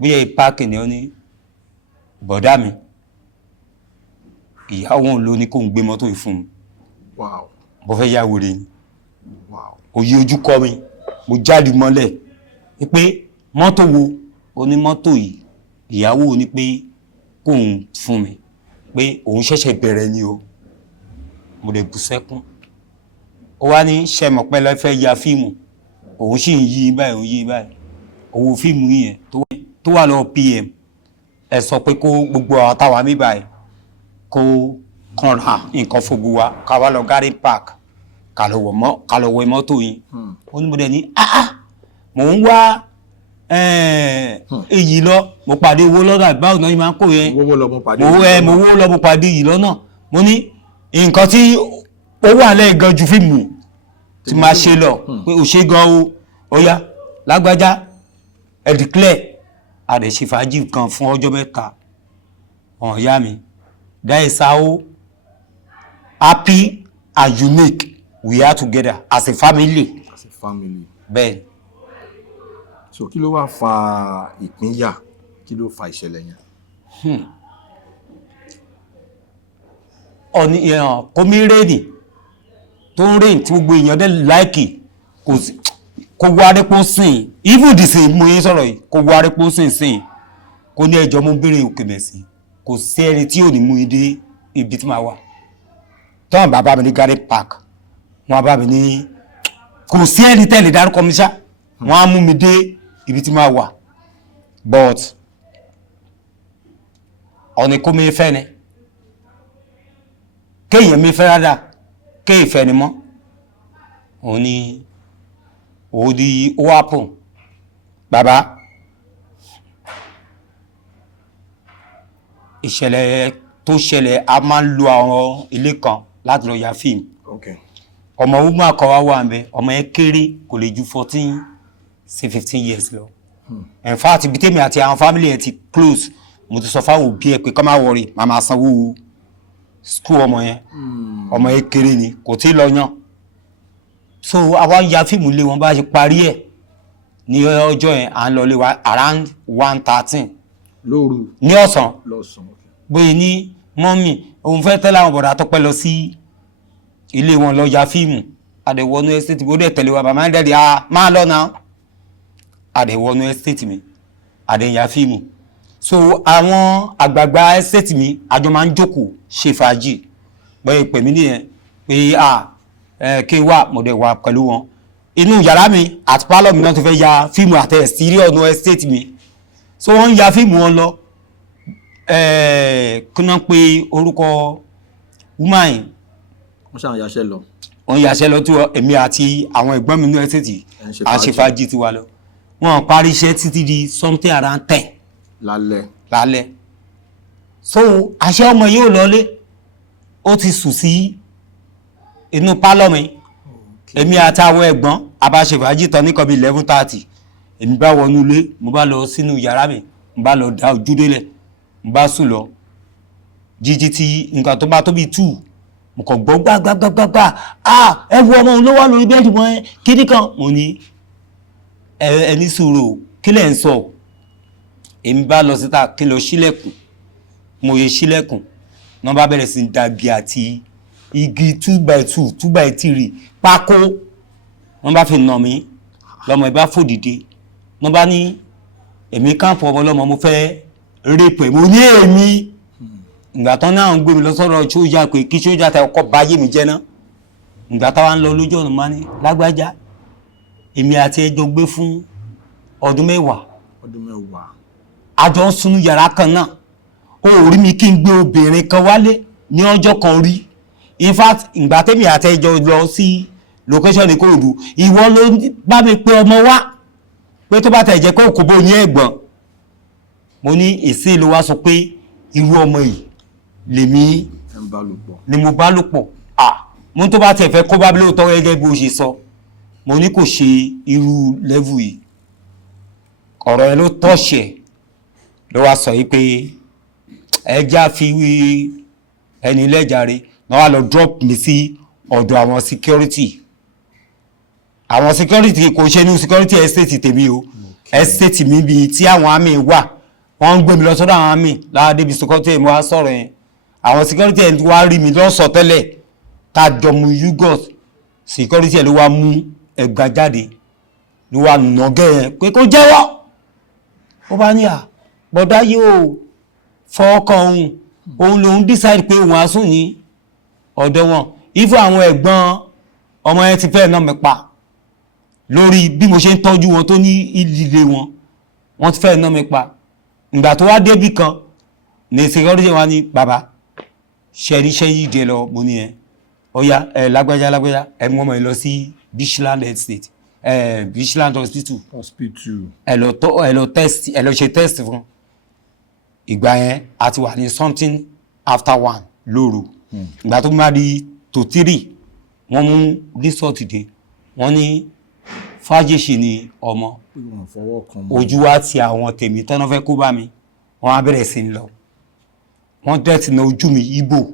bóyá ìpáàkì ni ó ní bọ̀dá mi ìyàwó òun ló ní kó ń gbé mọ́tò yìí fún mi mo fẹ́ yá wèrè ni òye ojú kọ́ mi mo jáde mọ́lẹ̀ pé mọ́tò wo onímọ́tò yìí ìyàwó ní pé kóun fún mi pé òun ṣẹ̀ṣẹ̀ bẹ̀rẹ̀ ni o mo lè bú sẹ́kún ó wá ní ṣẹmọ̀ pẹ́lẹ́ fẹ́ ya fíìmù òun sì ń yí báyìí owó fíìmù yẹn tó wà lọ PM ẹ sọ pé kó gbogbo àwọn táwa mi báyìí kó kànra nǹkan fògbó wa ká wá lọ garden park ká lọ wọ mọ́tò yìí ó ní mo dẹ̀ ní mò ń wá èyí lọ mo pàdé owó lọ́dà báwo náà yìí máa ń kó yẹn mo wó lọ mo pàdé yìí lọ́nà mo ní nǹkan tí ó wà lẹ́yìn gan ju fíìmù tí máa ṣe lọ pé ò ṣe gan ó yá lágbájá ẹ declare àdẹ̀ṣe fàájì kan fún ọjọ́ mẹ́ta ọ̀hún yá mi that is how happy and unique we are together as a family. Bẹ́ẹ̀. So kí ló wá fa ìpínyà kí ló fa ìṣẹ̀lẹ̀ yẹn. ọ̀nì kòmí rẹ́ẹ̀dì tó ń rẹ́ẹ̀n tí gbogbo èèyàn dẹ̀ láìkì kò sí kó wárí pọ́ sìn even the same mo yín sọ̀rọ̀ yìí kó wárí pọ́ sìn kó ní ẹjọ́ mo béèrè òkè mẹ́sì kò sí ẹni tí ò ní mú idé ibi tí màá wà tọ́wọ́n bàbá mi ní garden park wọ́n bá mi ní kò sí ẹni tẹ́lẹ̀ dárúkọ mi ṣá wọ́n á mú mi dé ibi tí màá wà but ọ̀nì kó mi fẹ́ ni kéèyàn mi fẹ́ rádà kéèyàn fẹ́ ni mọ́ òun ni ó wá pọ̀ bàbá ìṣẹ̀lẹ̀ tó ṣẹlẹ̀ a máa ń lo àwọn ilé kan láti lọ ya fíìmù ọmọ ogun àkọwà wà ń bẹ ọmọ yẹn kéré kò lè ju 14 sí 15 years lọ in fact ibi tèmi àti àwọn family ẹ̀ ti close mo ti sọ fáwọn òbí ẹ̀ pé kọ́ máa wọrí màá máa sanwó school ọmọ yẹn kéré ni kò tí ì lọ yàn so àwa ya fíìmù lé wọn bá ṣe parí ẹ̀ ní ọjọ́ yẹn à ń lọ lé wa around 1:13 lóru ní ọ̀sán lọ́sàn bóyá ní mọ́mì òun fẹ́ tẹ́lẹ̀ àwọn bọ̀dà tọ́pẹ́ lọ sí ilé wọn lọ ya fíìmù àdẹ̀wọ̀nú estate bó dẹ̀ tẹ̀lé wa bàbá ń dẹ̀dẹ̀ máa lọ náà àdẹ̀wọ̀nú estate mi àdẹ̀yà fíìmù so àwọn àgbààgbà estate mi àjọ máa ń jókòó ṣe fàájì bóyá pè mí nìyẹn pé kí n wà mo dẹ̀ wà pẹ̀lú wọn inú yàrá mi àti pálọ̀ mi náà tó fẹ́ ya fíìmù àti exterior ọ̀nà estate mi so wọ́n ń ya fíìmù wọn lọ kí wọ́n pe orúkọ woman yìí wọ́n ṣàn yaṣẹ́ lọ wọ́n yaṣẹ́ lọ tí èmi àti àwọn ẹ̀gbọ́n mi ní estate àṣefàájì ti wà lọ wọ́n parí iṣẹ́ títí di something around 10 lálẹ́ so àṣẹ ọmọ yìí ò lọlé ó ti sùn sí inú pálọ̀ mi èmi àti àwọn ẹ̀gbọ́n àbáṣefàájì tán ní kọ́bí 11:30 èmi bá wọnú ilé mo bá lọ sínú yàrá mi mo bá lọ dá ojú délẹ̀ mo bá sùn lọ jíjí tí nǹkan tó bá tóbi 2 mo kàn gbọ́ gbàgbàgbàgbà ẹ wo ọmọ ló wà lórí bẹ́ẹ̀dì wọn kíní kan mo ní ẹni sùúrù kí lẹ̀ ń sọ èmi bá lọ síta kí lọ sílẹ̀kùn mo yẹ sílẹ̀kùn náà bá bẹ̀rẹ̀ sí dàgì àti igi 2x2 2x3 pákó wọ́n bá fi nà mí lọ́mọ ìbá fòdìdé wọ́n bá ní èmi káàpù ọmọ lọ́mọ mo fẹ́ rèpẹ̀ mo ní èmi ìgbà tán náà ń gbé mi lọ sọ́dọ̀ sójà pé kí sójà tẹ ọkọ̀ báyé mi jẹ́ náà ìgbà táwa ń lọ lójú ọ̀nà máa ní lágbájá èmi àti ẹjọ́ gbé fún ọdún mẹ́wàá àjọ ń sunú yàrá kan náà ó rí mi kí n gbé obìnrin kan wálé ní ọjọ́ kan rí in fact ìgbà tẹ́mi àti ẹjọ́ lọ sí location Ìkòròdú ìwọ ló bá mi pé ọmọ wá pé tó bá tẹ̀ jẹ́ pé òkúbó ní ẹ̀gbọ́n mo ní èsì ló wá sọ pé irú ọmọ yìí lèmi ni mo bá lò pọ̀ mo tó bá tẹ̀ fẹ́ kó bá lóòótọ́ gẹ́gẹ́ bí o ṣe sọ mo ní kò ṣe irú level yìí ọ̀rọ̀ ẹ ló tọ̀ṣẹ̀ ló wá sọ yìí pé ẹja fi wí ẹni lẹ́jàre náà wá lọ drop mi sí ọ̀dọ̀ àwọn security kò ṣe ní security estate tèmi o estate mi bíi tí àwọn àmì wà wọ́n ń gbé mi lọ sọ́dọ̀ àwọn àmì láàdé bí security mo wá sọ̀rọ̀ yẹn àwọn security ẹ̀ wá rí mi lọ́sọ̀ tẹ́lẹ̀ ká jọ mu yugos security ẹ̀ ló wá mú ẹgbà jáde ló wá nàgẹ́ yẹn pé kó jẹ́wọ́ ó bá ní bọ́dá yóò fọ́ọ̀kan òun lòun decide pé òun á sùn ní ọ̀dọ̀ wọn ifo àwọn ẹ̀gbọ́n ọmọ yẹn ti fẹ́ náà mi pa lórí bí mo ṣe ń tọ́jú wọn tó ní ìdílé wọn ti fẹ́ náà mi pa ìgbà tó wá débì kan ní security wa ní bàbá ṣẹ́ríṣẹ́ yìí jẹ lọ mo ní ẹ ọ̀ya lágbájá ẹ mú ọmọ yẹn lọ sí Beachland Estate Beachland Hospital ẹ lọ test ẹ lọ ṣe test fún ìgbà yẹn a ti wà ní something after 1 lóru ìgbà tó máa di tó 3 wọ́n mú resort dé wọ́n ní fàájèṣì ni ọmọ ojú wa ti àwọn tèmi tọ́nà fẹ́ kó bá mi wọ́n á bẹ̀rẹ̀ sí lọ wọ́n dẹ̀tì na ojú mi ibo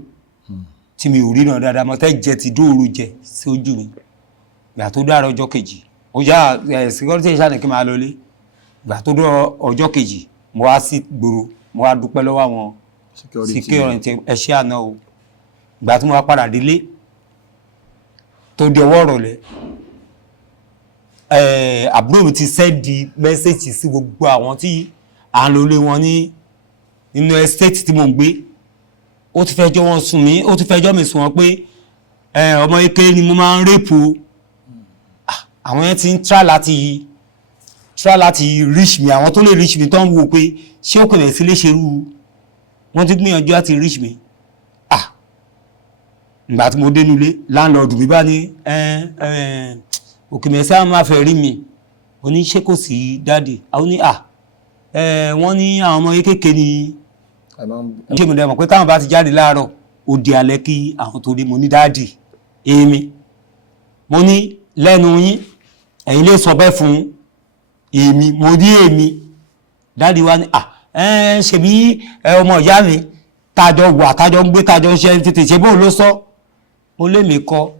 tí mi ò rí náà dáadáa mọ́ tẹ́ jẹ ti dóoru jẹ sí ojú mi ìgbà tó dára ọjọ́ kejì ó yá security ìṣàlẹ̀ kí n máa lọlé ìgbà tó dára ọjọ́ kejì mo wá sí gbòòrò mo wá dúpẹ́ lọ́wọ́ àwọn security ẹ̀ṣẹ́ àná o ìgbà tí mo wá padà délé tó di ọwọ́ ọ̀rọ̀lẹ́ àbúrò mi ti sẹ́ẹ̀dì mẹ́sẹ̀jì sí gbogbo àwọn tí à ń lólé wọn nínú estate tí mò ń gbé. Ó ti fẹjọ́ wọn sùn mí, ó ti fẹjọ́ mi sùn wọn pé ọmọ eke ni mo máa ń rèpò. Àwọn yẹn ti ń try láti reach mi, àwọn tó lè reach mi tó ń wo pé ṣé ó kẹ̀lẹ̀ sí lè ṣerú, wọ́n ti gbìyànjú láti reach mi. Ìgbà tí mo dé nulé láńlọ́ọ̀dù mi bá ní Òkèmẹ́sà máa fẹ́ rí mi. Ó ní ṣé kò sí dáàdì? Àwọn ní wọ́n ní àwọn ọmọ kéékèèké ni ṣé mo dẹ̀ mọ̀ pé káwọn bá ti jáde láàárọ̀ ó di alẹ́ kí àwọn tó dé. Mo ní dáàdì èmi, mo ní lẹ́nu yín ẹ̀yin lè sọ bẹ́ẹ̀ fún èmi, mo ní èmi. Dáàdì wa ní ṣebí ọmọ ìyá mi tájọ wà tájọ ń gbé tájọ ń ṣe tètè ṣe bóun ló sọ. Mo lé mi kọ́,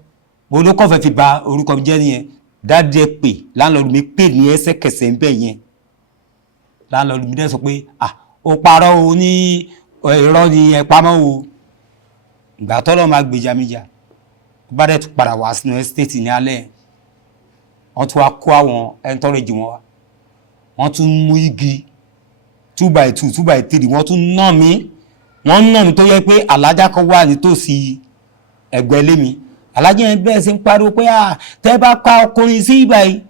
mo ló kọ́ fẹ́ fi ba orúkọ mi jẹ́ nìyẹn. Dáàdì ẹ pè láńlọ́ọ̀dù mi pè ní ẹsẹ̀kẹsẹ̀ ń bẹ̀ yẹn. Láńlọ́ọ̀dù mi dẹ́ sọ pé ó parọ́ o ní irọ́ ni ẹ pamọ́ o. Ìgbà tọ́lọ́ máa gbèjà mi jà ó bá dẹ̀ tún padà wá sínú ẹ́sítéètì ní alẹ́. Wọ́n tún wá kó àwọn ẹntọ́rẹ́jì wọn wá, wọ́n tún mú igi 2x2 2x3 wọ́n tún nà mí. Wọ́n nà mí tó yẹ pé alájà kan wà nítòsí ẹgbẹ́ ilé mi. Alájà yẹn bẹ́ẹ̀ sí ń pariwo pé tẹ́ bá pa ọkùnrin sí ìbàyí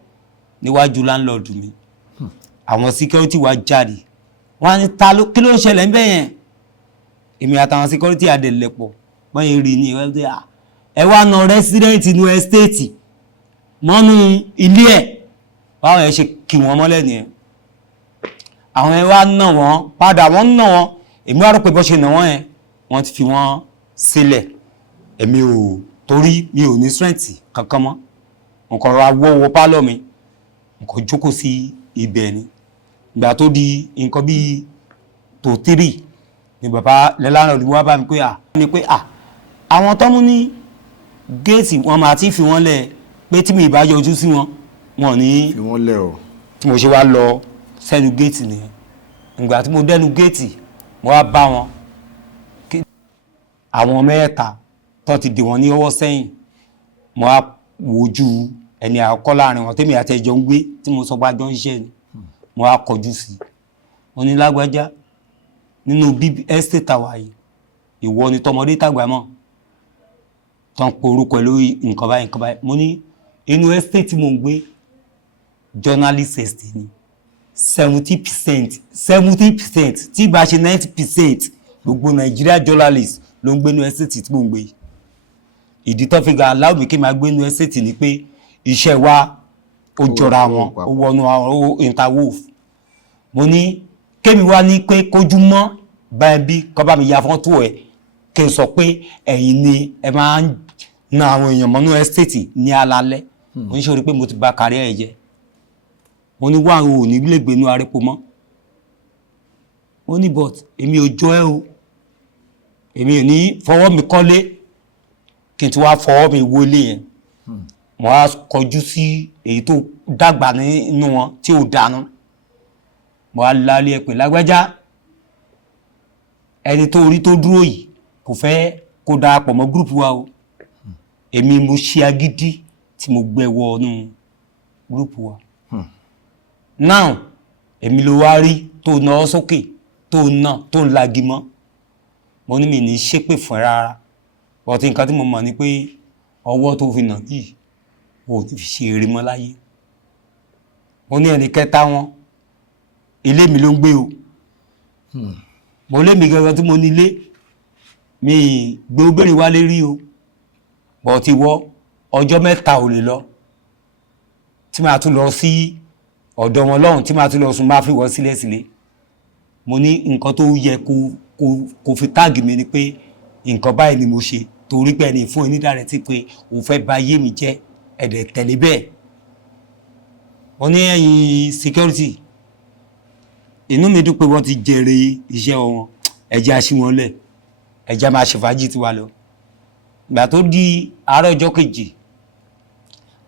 níwájú láńlọ́ọ̀dù mi. Àwọn síkírọ́tì wá jáde, wọ́n á ní kí ló ń ṣẹlẹ̀ ń bẹ̀ yẹn. Èmi àtàwọn síkírọ́tì àdẹ̀lẹ̀pọ̀ wọ́n yẹn rí ní ẹ wá na rẹ́sídẹ́ǹtì inú ẹ́stéètì mọ́nú ilé ẹ̀. Báwọn yẹn ṣe kì wọ́n mọ́lẹ̀ nìyẹn. Àwọn yẹn wá nà wọ́n padà, wọ́n nà wọ́n. Èmi wá rò pé bọ́ ṣe nà wọ́n yẹn wọ́n ti fi wọ́n sílẹ̀. Èmi ò torí mi ò ní strength kankan mọ́. Nǹkan ra wọ́wọ́ pálọ̀ mi, nǹkan jókòó sí ibẹ̀ ni. Ìgbà tó di nǹkan bíi tó 3 ni bàbá lẹ́lànà òdìbò wá bá mi pé àwọn tó mú ní géètì wọn máa ti fi wọ́n lẹ̀ pé tí mi ìbá yọjú sí wọn wọn ní fi wọ́n lẹ̀ o. Tí mo ṣe wá lọ sẹ́nu géètì nìyẹn. Ìgbà tí mo dẹ́nu géètì mo wá bá wọn àwọn mẹ́ta tó ti dì wọ́n ní ọwọ́ sẹ́yìn. Mo wá wojú ẹni àkọ́kọ́ láàrin wọn tèmi àti ẹjọ́ ń gbé tí mo sọ pé àjọ ń ṣiṣẹ́ ni. Mo wá kọjú sí mo ní lágbájá nínú bí estate àwa yìí ìwọ ni tọmọdé tàgbà mọ́ tán pé orúkọ lórí nǹkan báyìí. Mo ní inú estate tí mo ń gbé journalist estate ni 70% tí bá ṣe 90% gbogbo Nigeria journalist ló ń gbé inú estate tí mo ń gbé. Ìdí tó fi ga aláwọ̀ mi kí máa gbé inú estate ni pé iṣẹ́ wa ó jọra wọn, ó wọnú àwọn interwolf. Mo ní kémi wá ní pé kójú mọ́ báyìí bí kọ́ bá mi ya fọ́tò ẹ̀ kí n sọ pé ẹ̀yin ni ẹ máa ń na àwọn èèyàn mọ́nú ẹ́stéètì ní alalẹ́. Mo ní ṣe orí pé mo ti bà kárí ẹ̀ jẹ́. Mo ní wà ò ní lè gbénú arépo mọ́. Mo ní but èmi ò jọ ẹ́ o, èmi ò ní fọwọ́ mi kọ́lé kí n ti wá fọwọ́ mi wọlé yẹn. Mo wá kọjú sí èyí tó dàgbà nínú wọn tí ò dànù. Mo wá lálé ẹ pé lágbájá ẹni tó orí tó dúró yìí kò fẹ́ kó darapọ̀ mọ́ gúrùpù wa o. Èmi mo ṣe agídí tí mo gbé wọnú gúrùpù wa. Now èmi ló wá rí tó na ọ́ sókè tó ń lagi mọ́. Mo ní mi ní ṣépè fún ẹ rárá. But nǹkan tí mo mọ̀ ni pé ọwọ́ tó fi nà yìí ò ti fi ṣe eré mọ́ láyé. Mo ní ẹni kẹta wọn ilé mi ló ń gbé o. Mo lé mi gangan tí mo nílé mi gbé obìnrin wálé rí o. Bọ̀ ti wọ́ ọjọ́ mẹ́ta ò lè lọ tí máa tún lọ sí ọ̀dọ̀ wọn lọ́hùn tí máa tún lọ sùn máa fi wọ́n sílẹ̀. Mo ní nǹkan tó yẹ kó fi táàgì mi ni pé nǹkan báyìí ni mo ṣe torí pé ẹni fún onídàárẹ̀ tí pé òun fẹ́ bà ayé mi jẹ́ ẹ̀dẹ̀ tẹ̀lé bẹ́ẹ̀. Mo ní ẹ̀yin security inú mi dùn pé wọ́n ti jèrè iṣẹ́ wọn, ẹ̀jẹ̀ aṣí wọn lẹ̀, ẹ̀jẹ̀ máa ṣe fàájì tiwa lọ. Ìgbà tó di àárọ̀ ọjọ́ kejì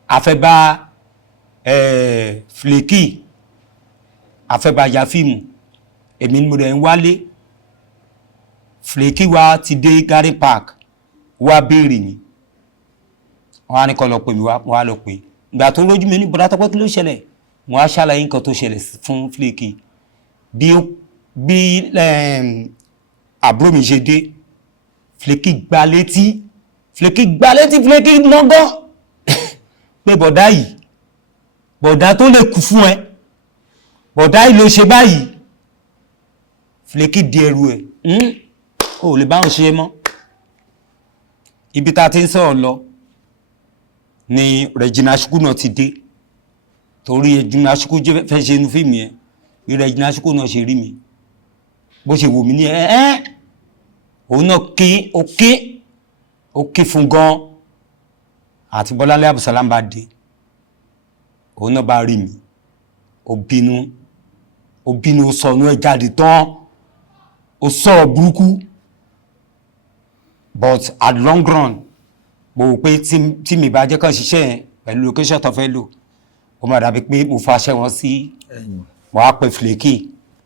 a fẹ́ bá Flaky a fẹ́ bá ya fíìmù. Èmi ni mo rẹ̀ ń wálé. Flaky wa ti dé Gary Park wá béèrè mi. Wọ́n á ní kó lọ pè mí wá, wọ́n á lọ pè ìgbà tó lójú mi ní bọ́dá Tọ́pẹ́ kí ló ṣẹlẹ̀ wọ́n á ṣàlàyé nǹkan tó ṣẹlẹ̀ fún Flaky bí àbúrò mi ṣe dé Flaky gbá létí Flaky nọ́gán pé bọ̀dá yìí bọ̀dá tó lè kú fún ẹ bọ̀dá yìí ló ṣe báyìí Flaky di ẹrù ẹ̀ ò lè báwọn ṣe mọ́ ibi tá a ti ń sọ̀rọ̀ lọ ni Regina Shukwu náà ti dé torí Regina Shukwu fẹ́ ṣe inú fíìmù yẹn bí Regina Shukwu náà ṣe rí mi bó ṣe wò mí ní òun náà ó ké fún gan àti Bọ́láńlé Abdulsalam bá dé òun náà bá rí mi ó bínú ó sọnù ẹ̀ jáde tán ó sọ̀rọ̀ burúkú but at long run mo rò pé tí mi bá jẹ́ kàn ṣiṣẹ́ yẹn pẹ̀lú location tó fẹ́ lò ó máa dàbí pé mo fàṣẹ wọn sí wọ́n á pè Flaky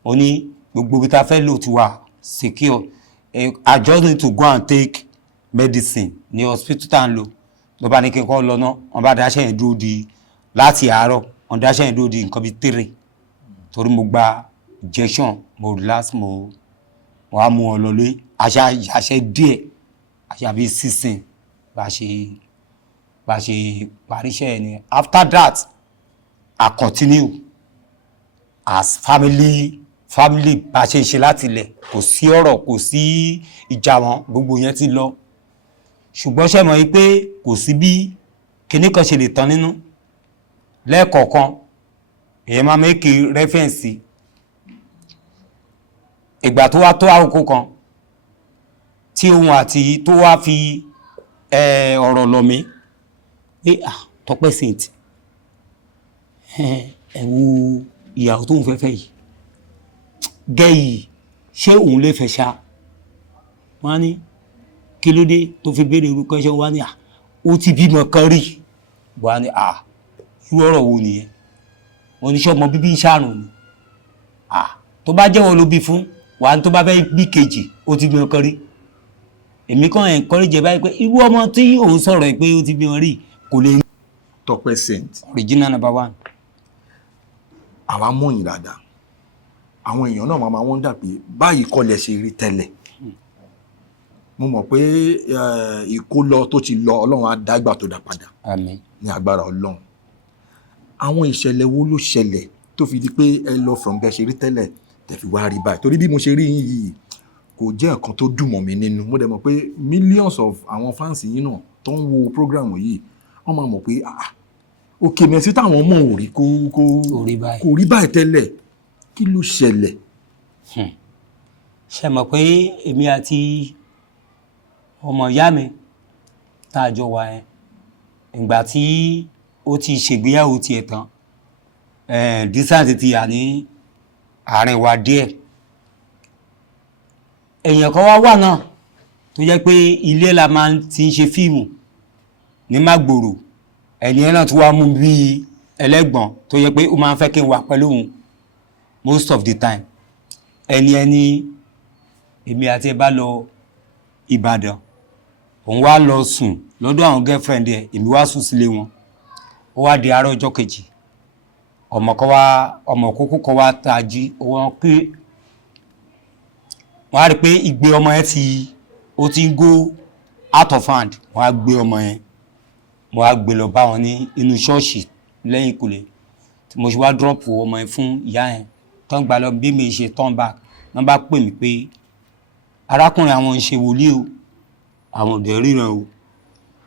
ó ní gbogbo ibi tá a fẹ́ lò ti wà secure I just need to go and take medicine ní hospital tá à ń lò ló bá ní kí n kọ́ lọ náà wọ́n bá dáṣẹ́ yẹn dúró di láti àárọ̀ wọ́n dáṣẹ́ yẹn dúró di nǹkan bíi 3 torí mo gba injection mo relax mo wọ́n á mú wọn lọ lé àṣẹ díẹ̀ àṣà bíi 16 bá ṣe parí iṣẹ́ ẹ̀ ni after that I continue as family bá ṣe ṣe láti ilẹ̀ kò sí ọ̀rọ̀ kò sí ìjà wọn gbogbo yẹn ti lọ ṣùgbọ́n ṣe mọ̀ pé kò sí bí kinní kan ṣe lè tán nínú lẹ́ẹ̀kọ̀ọ̀kan èyí máa make reference ìgbà tó wá tó àkókò kan tí òun àti tó wá fi ọ̀rọ̀ lọ mí pé Tọ́pẹ́ Saint ẹ wo ìyàwó tó ń fẹ́fẹ́ yìí gẹ́yì ṣé òun lè fẹ́ ṣá wọ́n á ní kí ló dé tó fi béèrè irú question wá ní ó ti bímọ kan rí wọ́n á ní irú ọ̀rọ̀ wo nìyẹn wọ́n ní ṣọ́mọ bíbí ṣàrùn ni tó bá jẹ́wọ́ ló bí fún wà ní tó bá fẹ́ bí kejì ó ti bímọ kan rí èmi kàn encourage báyìí pé irú ọmọ tí òun sọ̀rọ̀ pé ó ti bímọ rí kò lè. Tọ́pẹ́ Saint original number 1. àwa mọ̀yìn dáadáa àwọn èèyàn náà máa wọ́n dà pé báyìí kọ́ lẹ ṣe rí tẹ́lẹ̀ mo mọ̀ pé ìkólọ tó ti lọ Ọlọ́run á dágbà tó dá padà àmín ní agbára Ọlọ́run àwọn ìṣẹ̀lẹ̀ wo ló ṣẹlẹ̀ tó fi di pé ẹ lọ from bẹ́ẹ̀ ṣe rí tẹ́lẹ̀ tẹ̀ fi wá rí báyìí torí bí mo ṣe rí yín yìí kò jẹ́ nǹkan tó dùn mọ́ mi nínú mo dẹ̀ mọ̀ pé millions of àwọn fans yín náà tó ń wo program yìí wọ́n máa mọ̀ pé òkè mẹ́sí táwọn ọmọ ò rí kò rí báyìí tẹ́lẹ̀ kí ló ṣẹlẹ̀. ṣe mọ̀ pé èmi àti ọmọ ìyá mi tá a jọ wà yẹn ìgbà tí ó ti ṣègbéyàwó tiẹ̀ tán dísáǹtì ti yà ní àárín wa díẹ̀ èèyàn kan wá wà náà tó jẹ́ pé ilé la máa ti ń ṣe fíìmù ní Mágbòrò ẹni ẹ̀ náà tó wá mú bí ẹlẹ́gbọ̀n tó yẹ pé ó máa ń fẹ́ kí n wà pẹ̀lú òun most of the time ẹni èmi àti ẹ bá lọ Ìbàdàn òun wá lọ sùn lọ́dọ̀ àwọn girlfriend ẹ̀ èmi wá sùn sílé wọn ó wá di àárọ̀ ọjọ́ kejì ọmọ kókó kan wá tají wọn pé wọ́n á rí pé ìgbé ọmọ yẹn ó ti ń go out of hand wọ́n á gbé ọmọ yẹn mo á gbé lọ bá wọn ní inú ṣọ́ọ̀ṣì lẹ́yìn ìkùlé tí mo ṣe wá drop ọmọ yẹn fún ìyá yẹn tó ń gbà lọ bí mi ṣe turn back wọ́n bá pè mí pé arákùnrin àwọn ń ṣe wòlíì o àwọn òdẹ ríran o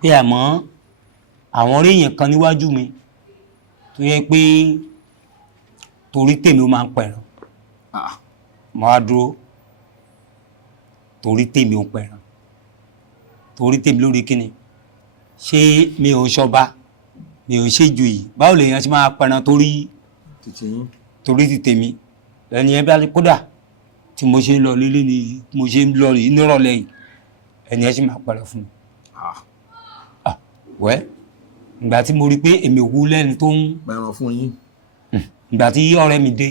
pé àmọ́ àwọn orí èèyàn kan níwájú mi tó yẹ pé torí tèmi ó máa ń pẹ̀ràn mo á dúró torí tèmi ó pẹ̀ràn torí tèmi lórí kíni ṣé mi ò ṣọba mi ò ṣèjò yìí báwo lèèyàn ṣe máa pẹ̀ràn torí ti tèmi ẹni ẹ bá kódà tí mo ṣe ń lọ lílé ni mo ṣe ń lọ nírọ̀lẹ́ yìí ẹni ẹ ṣe máa pẹ̀ràn fún mi. wẹ́ ìgbà tí mo rí pé èmi ò wú lẹ́ni tó ń pẹ̀ràn fún yín. ìgbà tí ọ̀rẹ́ mi dé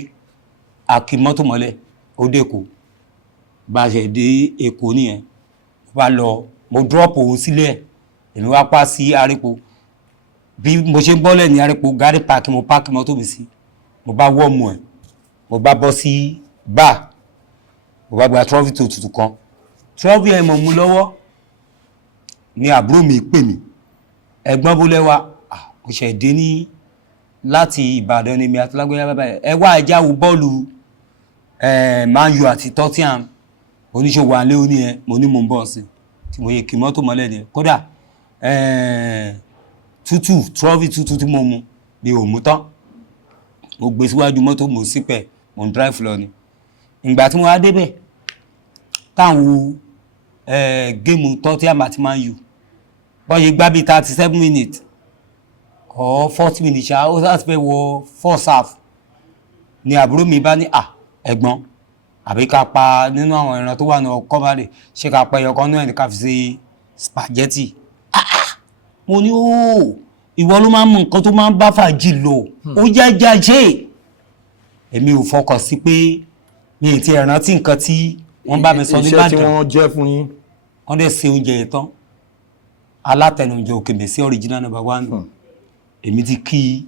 àkì mọ́tò mọ́lẹ̀ ó dẹ́kọ̀ bá a ṣe dé Èkó nìyẹn bá lọ mo drop òun sílẹ̀ èmi wá pa sí Arípo bí mo ṣe ń bọ́lẹ̀ ní arípo gari park mo park mọ́tò mi sí mo bá wọ́ọ̀mù ẹ̀ mo bá bọ́ sí bar mo bá gba trọ́fì tó tutù kan trọ́fì ẹ̀ mọ̀ mú lọ́wọ́ ni àbúrò mi pè mí ẹ̀gbọ́n bó lẹ́wà kò ṣẹ̀ dé ní láti Ìbàdàn ni mi àti lágbóyá bàbá ẹ wá ẹja wo bọ́ọ̀lù Man U àti Tottenham oníṣòwò àlẹ́ òní ẹ mo ní mo ń bọ̀ sí tí mo yẹ kí mọ́tò mọ́lẹ̀ ni kódà trọ́fì tútù tí mo mu mi ò mú tán mo gbé síwájú mọ́tò mo sì pẹ̀ mo ń drive lọ ni ìgbà tí mo wá débẹ̀ táwọn géèmù Tottenham àti Man U bọ́n ṣe gbá bíi 37 minutes or 40 minutes ṣá ó sáà ti fẹ́ wọ first half ni àbúrò mi bá ní ẹ̀gbọ́n àbí ká pa nínú àwọn ẹran tó wà ní ọkọ bá lè ṣe ká pa ẹyọkan náà ní ká fi ṣe spaghetti mo ní ìwọ ló máa ń mú nǹkan tó máa ń bá fàájì lọ ó jájá ṣe èmi ò fọkàn sí pé mi ì ti rántí nǹkan tí wọ́n bá mi sọ nígbàdàn iṣẹ́ tí wọ́n jẹ́ fún yín wọ́n dẹ̀ ṣe oúnjẹ yẹn tán alátẹnujẹ òkèmẹ̀ sí original number 1 èmi ti kí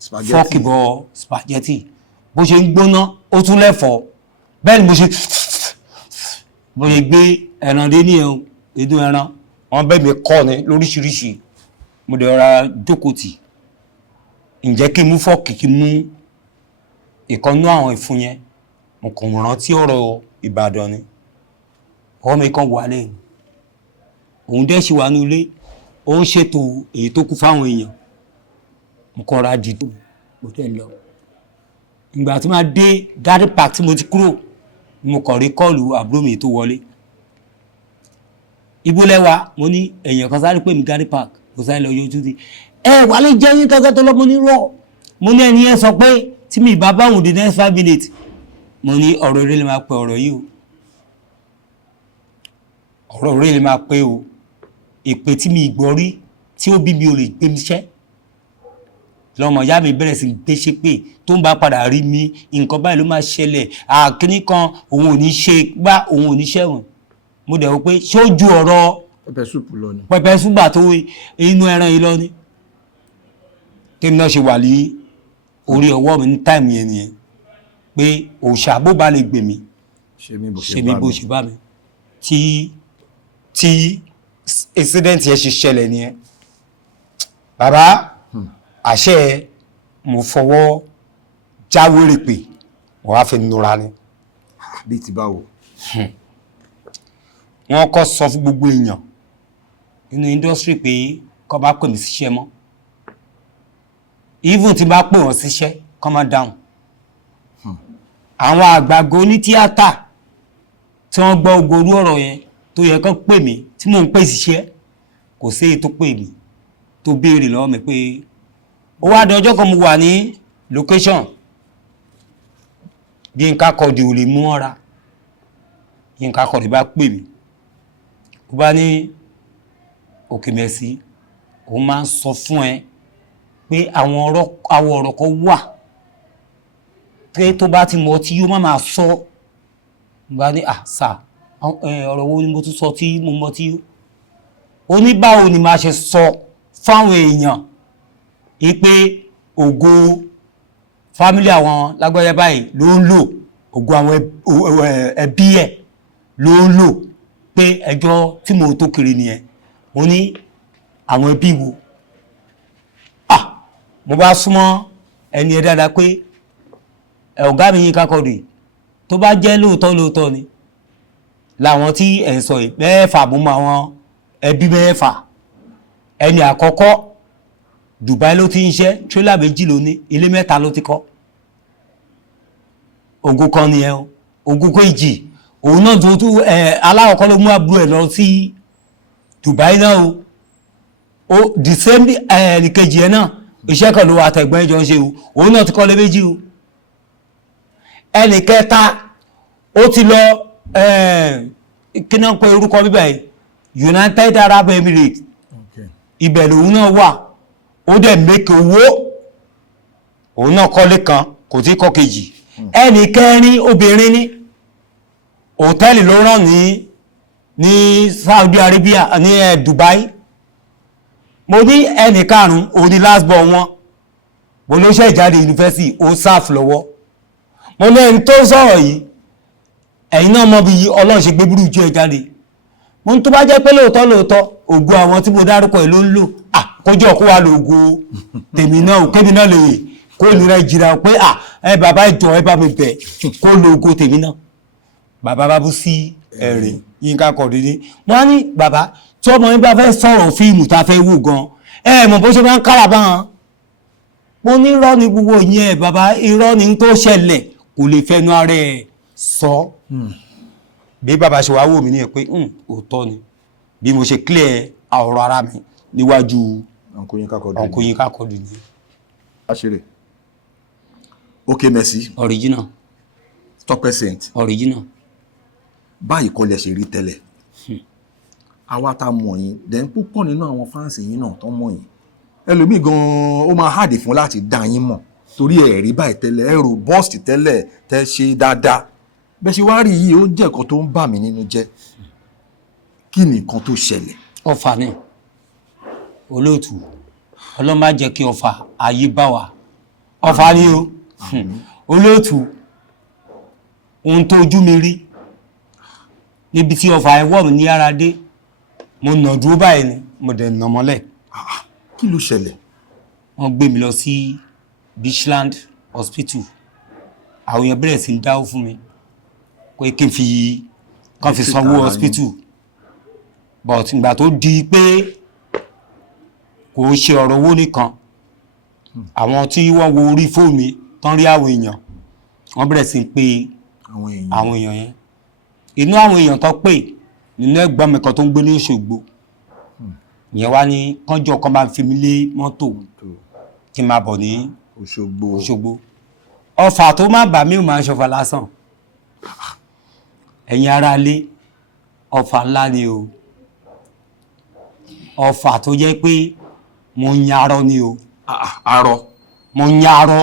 fọ́ọ̀kì bọ spaghetti bó ṣe ń gbóná ó tún lẹ́fọ̀ọ́ bẹ́ẹ̀ ni bó ṣe gbé ẹran dé ní ẹ̀hún èdè ẹran wọn bẹ́ẹ̀ mi kọ́ ni lóríṣiríṣi mo dẹ̀ ra jókòó tì ǹjẹ́ kí n mú fọ́ọ̀kì kí n mú ìkànnú àwọn ìfun yẹn mo kàn rántí ọ̀rọ̀ Ìbàdàn ni ọwọ́ mi kan wà lẹ́yìn òun dẹ́ ṣe wà ní ilé ó ń ṣètò èyí tó kú fáwọn èèyàn mo kàn ra dìdò mo tẹ̀ lọ ìgbà tí máa dé gari park tí mo ti kúrò mo kàn rí kọ́ọ̀lù àbúrò mi tó wọlé ibo lẹ́wà mo ní èèyàn kan sáré pè mí gari park mo sáré lọ yọjú sí wà lè jẹ́ yín kankan tó lọ mo ní rọ̀ mo ní ẹni yẹn sọ pé tí mi ìbá báwọn the next 5 minutes mo ní ọ̀rọ̀ eré lè máa pẹ́ ọ̀rọ̀ yìí o ọ̀rọ̀ eré lè máa pẹ́ o ìpè tí mi ìgbọ́ rí tí ó bí mi ò lè gbé mi ṣẹ́ lọ́mọ ìyá mi bẹ̀rẹ̀ sí gbé ṣe pé tó ń bá padà rí mi nǹkan báyìí ló máa ṣẹlẹ̀ àkíní kan òun ò ní ṣe gbá òun ò ní ṣẹ̀wọ̀n mo dẹ̀ wò pé ṣé ó ju ọ̀rọ̀ pẹpẹ súpà tó inú ẹran yìí lọ ni tèmi náà ṣe wà ní orí ọwọ́ mi ní táìmù yẹn nìyẹn pé òòṣà bó bá lè gbè mí ṣe mí bó ṣe bá mi tí incident yẹn ṣe ṣẹlẹ̀ nìyẹn bàbá àṣẹ mo fọwọ́ jáwèrè pé wọ́n á fi nura ni. bí ti báwo. wọ́n kọ́ sọ fún gbogbo èèyàn nínú industry pé kọ́ bá pè mí síṣẹ́ mọ́ even tí bá pè wọ́n síṣẹ́ kọ́ máa dáhùn. àwọn àgbàgbọ́ ní tíátà tí wọ́n gbọ́ ogorú ọ̀rọ̀ yẹn tó yẹ kó pè mí tí mò ń pè síṣẹ́ kò sí èyí tó pè mí tó béèrè lọ́wọ́ mi pé ó wá di ọjọ́ kan mo wà ní location Yínká Quadri ò lè mú ọ́ra Yínká Quadri bá pè mí ó bá ní Òkèmẹ̀sí òun máa ń sọ fún ẹ pé àwọn ọ̀rọ̀ kan wà pé tó bá ti mọ̀ tí yóò má máa sọ bá ní sà ọ̀rọ̀ wo ni mo tún sọ tí mo mọ̀ tí ó ní báwo ni máa ṣe sọ fáwọn èèyàn ipe ògo fámílì àwọn lágbájá báyìí ló ń lò ògo àwọn ẹbí ẹ̀ ló ń lò pé ẹjọ́ tí mo tó kiri nìyẹn mo ní àwọn ẹbí wo mo bá súnmọ́ ẹni ẹ dáadáa pé ọ̀gá mi Yínká Quadri tó bá jẹ́ lóòótọ́ ni làwọn tí ẹ̀ ń sọ yìí mẹ́fà mú mọ́ àwọn ẹbí mẹ́fà ẹni àkọ́kọ́ Dubai ló ti ń ṣe tírélà méjì ló ní ilé 3 ló ti kọ́ ògo kan nìyẹn o ògo kejì òun náà tó tún aláwọ̀kọ́ ló mú àbúrò ẹ̀ lọ sí Dubai náà o the same ẹnìkejì ẹ̀ náà iṣẹ́ kan ló wà àtẹ̀gbọ́n ẹjọ́ ń ṣe o òun náà ti kọ́ lé méjì o ẹnì kẹta ó ti lọ kí náà pé orúkọ bíbá yìí United Arab Emirates ibẹ̀ lòun náà wà ó dẹ̀ mẹ́kẹ̀ owó òun náà kọ́lé kan kò tí kọ́ kejì ẹnì kẹrin obìnrin ní hòtẹ́ẹ̀lì ló rán ní Saudi Arabia ní Dubai mo ní ẹnì karùn-ún òní last born wọn mo ló ṣe ìjáde yunifásitì ó sáf lọ́wọ́ mo ní ẹni tó sọ̀rọ̀ yìí ẹ̀yin náà mọ̀ bí Ọlọ́run ṣe gbé burúkú ẹ̀ jáde mo ní tó bá jẹ́ pé lóòótọ́ ògo àwọn tí mo dárúkọ ẹ̀ ló ń lò kójọ́ kó wà lóògo tèmi náà kémi náà lè kó nira jìra pé ẹ bàbá ìjọ ẹ bá mi bẹ̀ kó lóògo tèmi náà bàbá bá bú sí ẹ̀rìn Yínká Quadri wọ́n á ní bàbá tí ọmọ yín bá fẹ́ sọ̀rọ̀ fíìmù tá a fẹ́ wò gan mọ̀ bó ṣe máa ń kára bá wọn mo ní irọ́ ni gbogbo yẹn bàbá irọ́ ni tó ṣẹlẹ̀ kò lè fẹnu ara ẹ̀ sọ bí bàbá ṣe wá wò mí ní ẹ pé òótọ́ ni bí mo ṣe clear ọ̀rọ̀ ara mi níwájú Uncle Yínká Quadri ni. àṣírí okay merci original Tọ́pẹ́ Saint original báyìí kọ́ lẹ ṣe rí tẹ́lẹ̀ àwa tá mọ̀ yín then púpọ̀ nínú àwọn fáǹsì yín náà tó mọ̀ yín ẹlòmíì gan-an ó máa hàdì fún láti dá yín mọ̀ torí ẹ̀ rí báyìí tẹ́lẹ̀ ẹ robust tẹ́lẹ̀ tẹ́ ṣe dáadáa bẹ́ẹ̀ ṣe wá rí yìí ó jẹ́ nǹkan tó ń bà mí nínú jẹ́ kí ni nǹkan tó ṣẹlẹ̀. ọfà ni olóòtú Ọlọ́run má jẹ́ kí ọfà ayé bá wa ọfà ni o olóòtú ohun tó ojú mi rí níbi tí ọfà ẹwọ́ mi ní ara dé mo nà dúró báyìí ni mo dẹ̀ nà mọ́lẹ̀. kí ló ṣẹlẹ̀. wọ́n gbé mi lọ sí Beachland Hospital àwọn èèyàn bẹ̀rẹ̀ sí ń dáwó fún mi pé kí n fi sanwó hospital but ìgbà tó di pé kò ṣe ọ̀rọ̀ owó nìkan àwọn tí wọ́n wo orí fóònù mi tán rí àwọn èèyàn wọ́n bẹ̀rẹ̀ sí ń pe àwọn èèyàn yẹn inú àwọn èèyàn tó pè nínú ẹ̀gbọ́n mi kan tó ń gbé ní Òṣogbo ìyẹn wá ní kánjọ́ kan máa fi mí lé mọ́tò kí n máa bọ̀ ní Òṣogbo ọfà tó má bà mí ò máa ń ṣọfà lásán ẹ̀yin ará ilé ọfà ńlá ni o ọfà tó jẹ́ pé mo ń yarọ ni o mo ń yarọ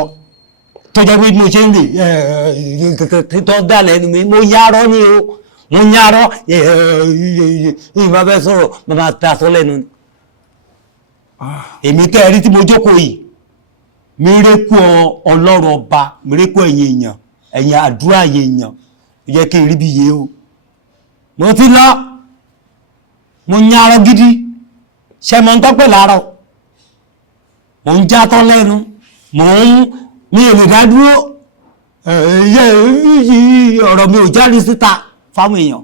tó jẹ́ pé mo ṣe ń rè tó dà lẹ́nu mi mo yarọ ni o mo ń yarọ ìbá fẹ́ sọ̀rọ̀ mo máa ta sọ lẹ́nu ni èmi tẹ́ ẹ rí tí mo jókòó yìí mérékù Ọlọ́run ọba mérékù ẹ̀yin àdúrà èèyàn yẹ kí n rí bí yé o mo ti lọ mo ń yarọ gidi ṣe mo ń tọ́pẹ̀ láàárọ̀ mo ń játọ́ lẹ́nu mo ń ní èrè dádúró ọ̀rọ̀ mi ò jáde síta fáwọn èèyàn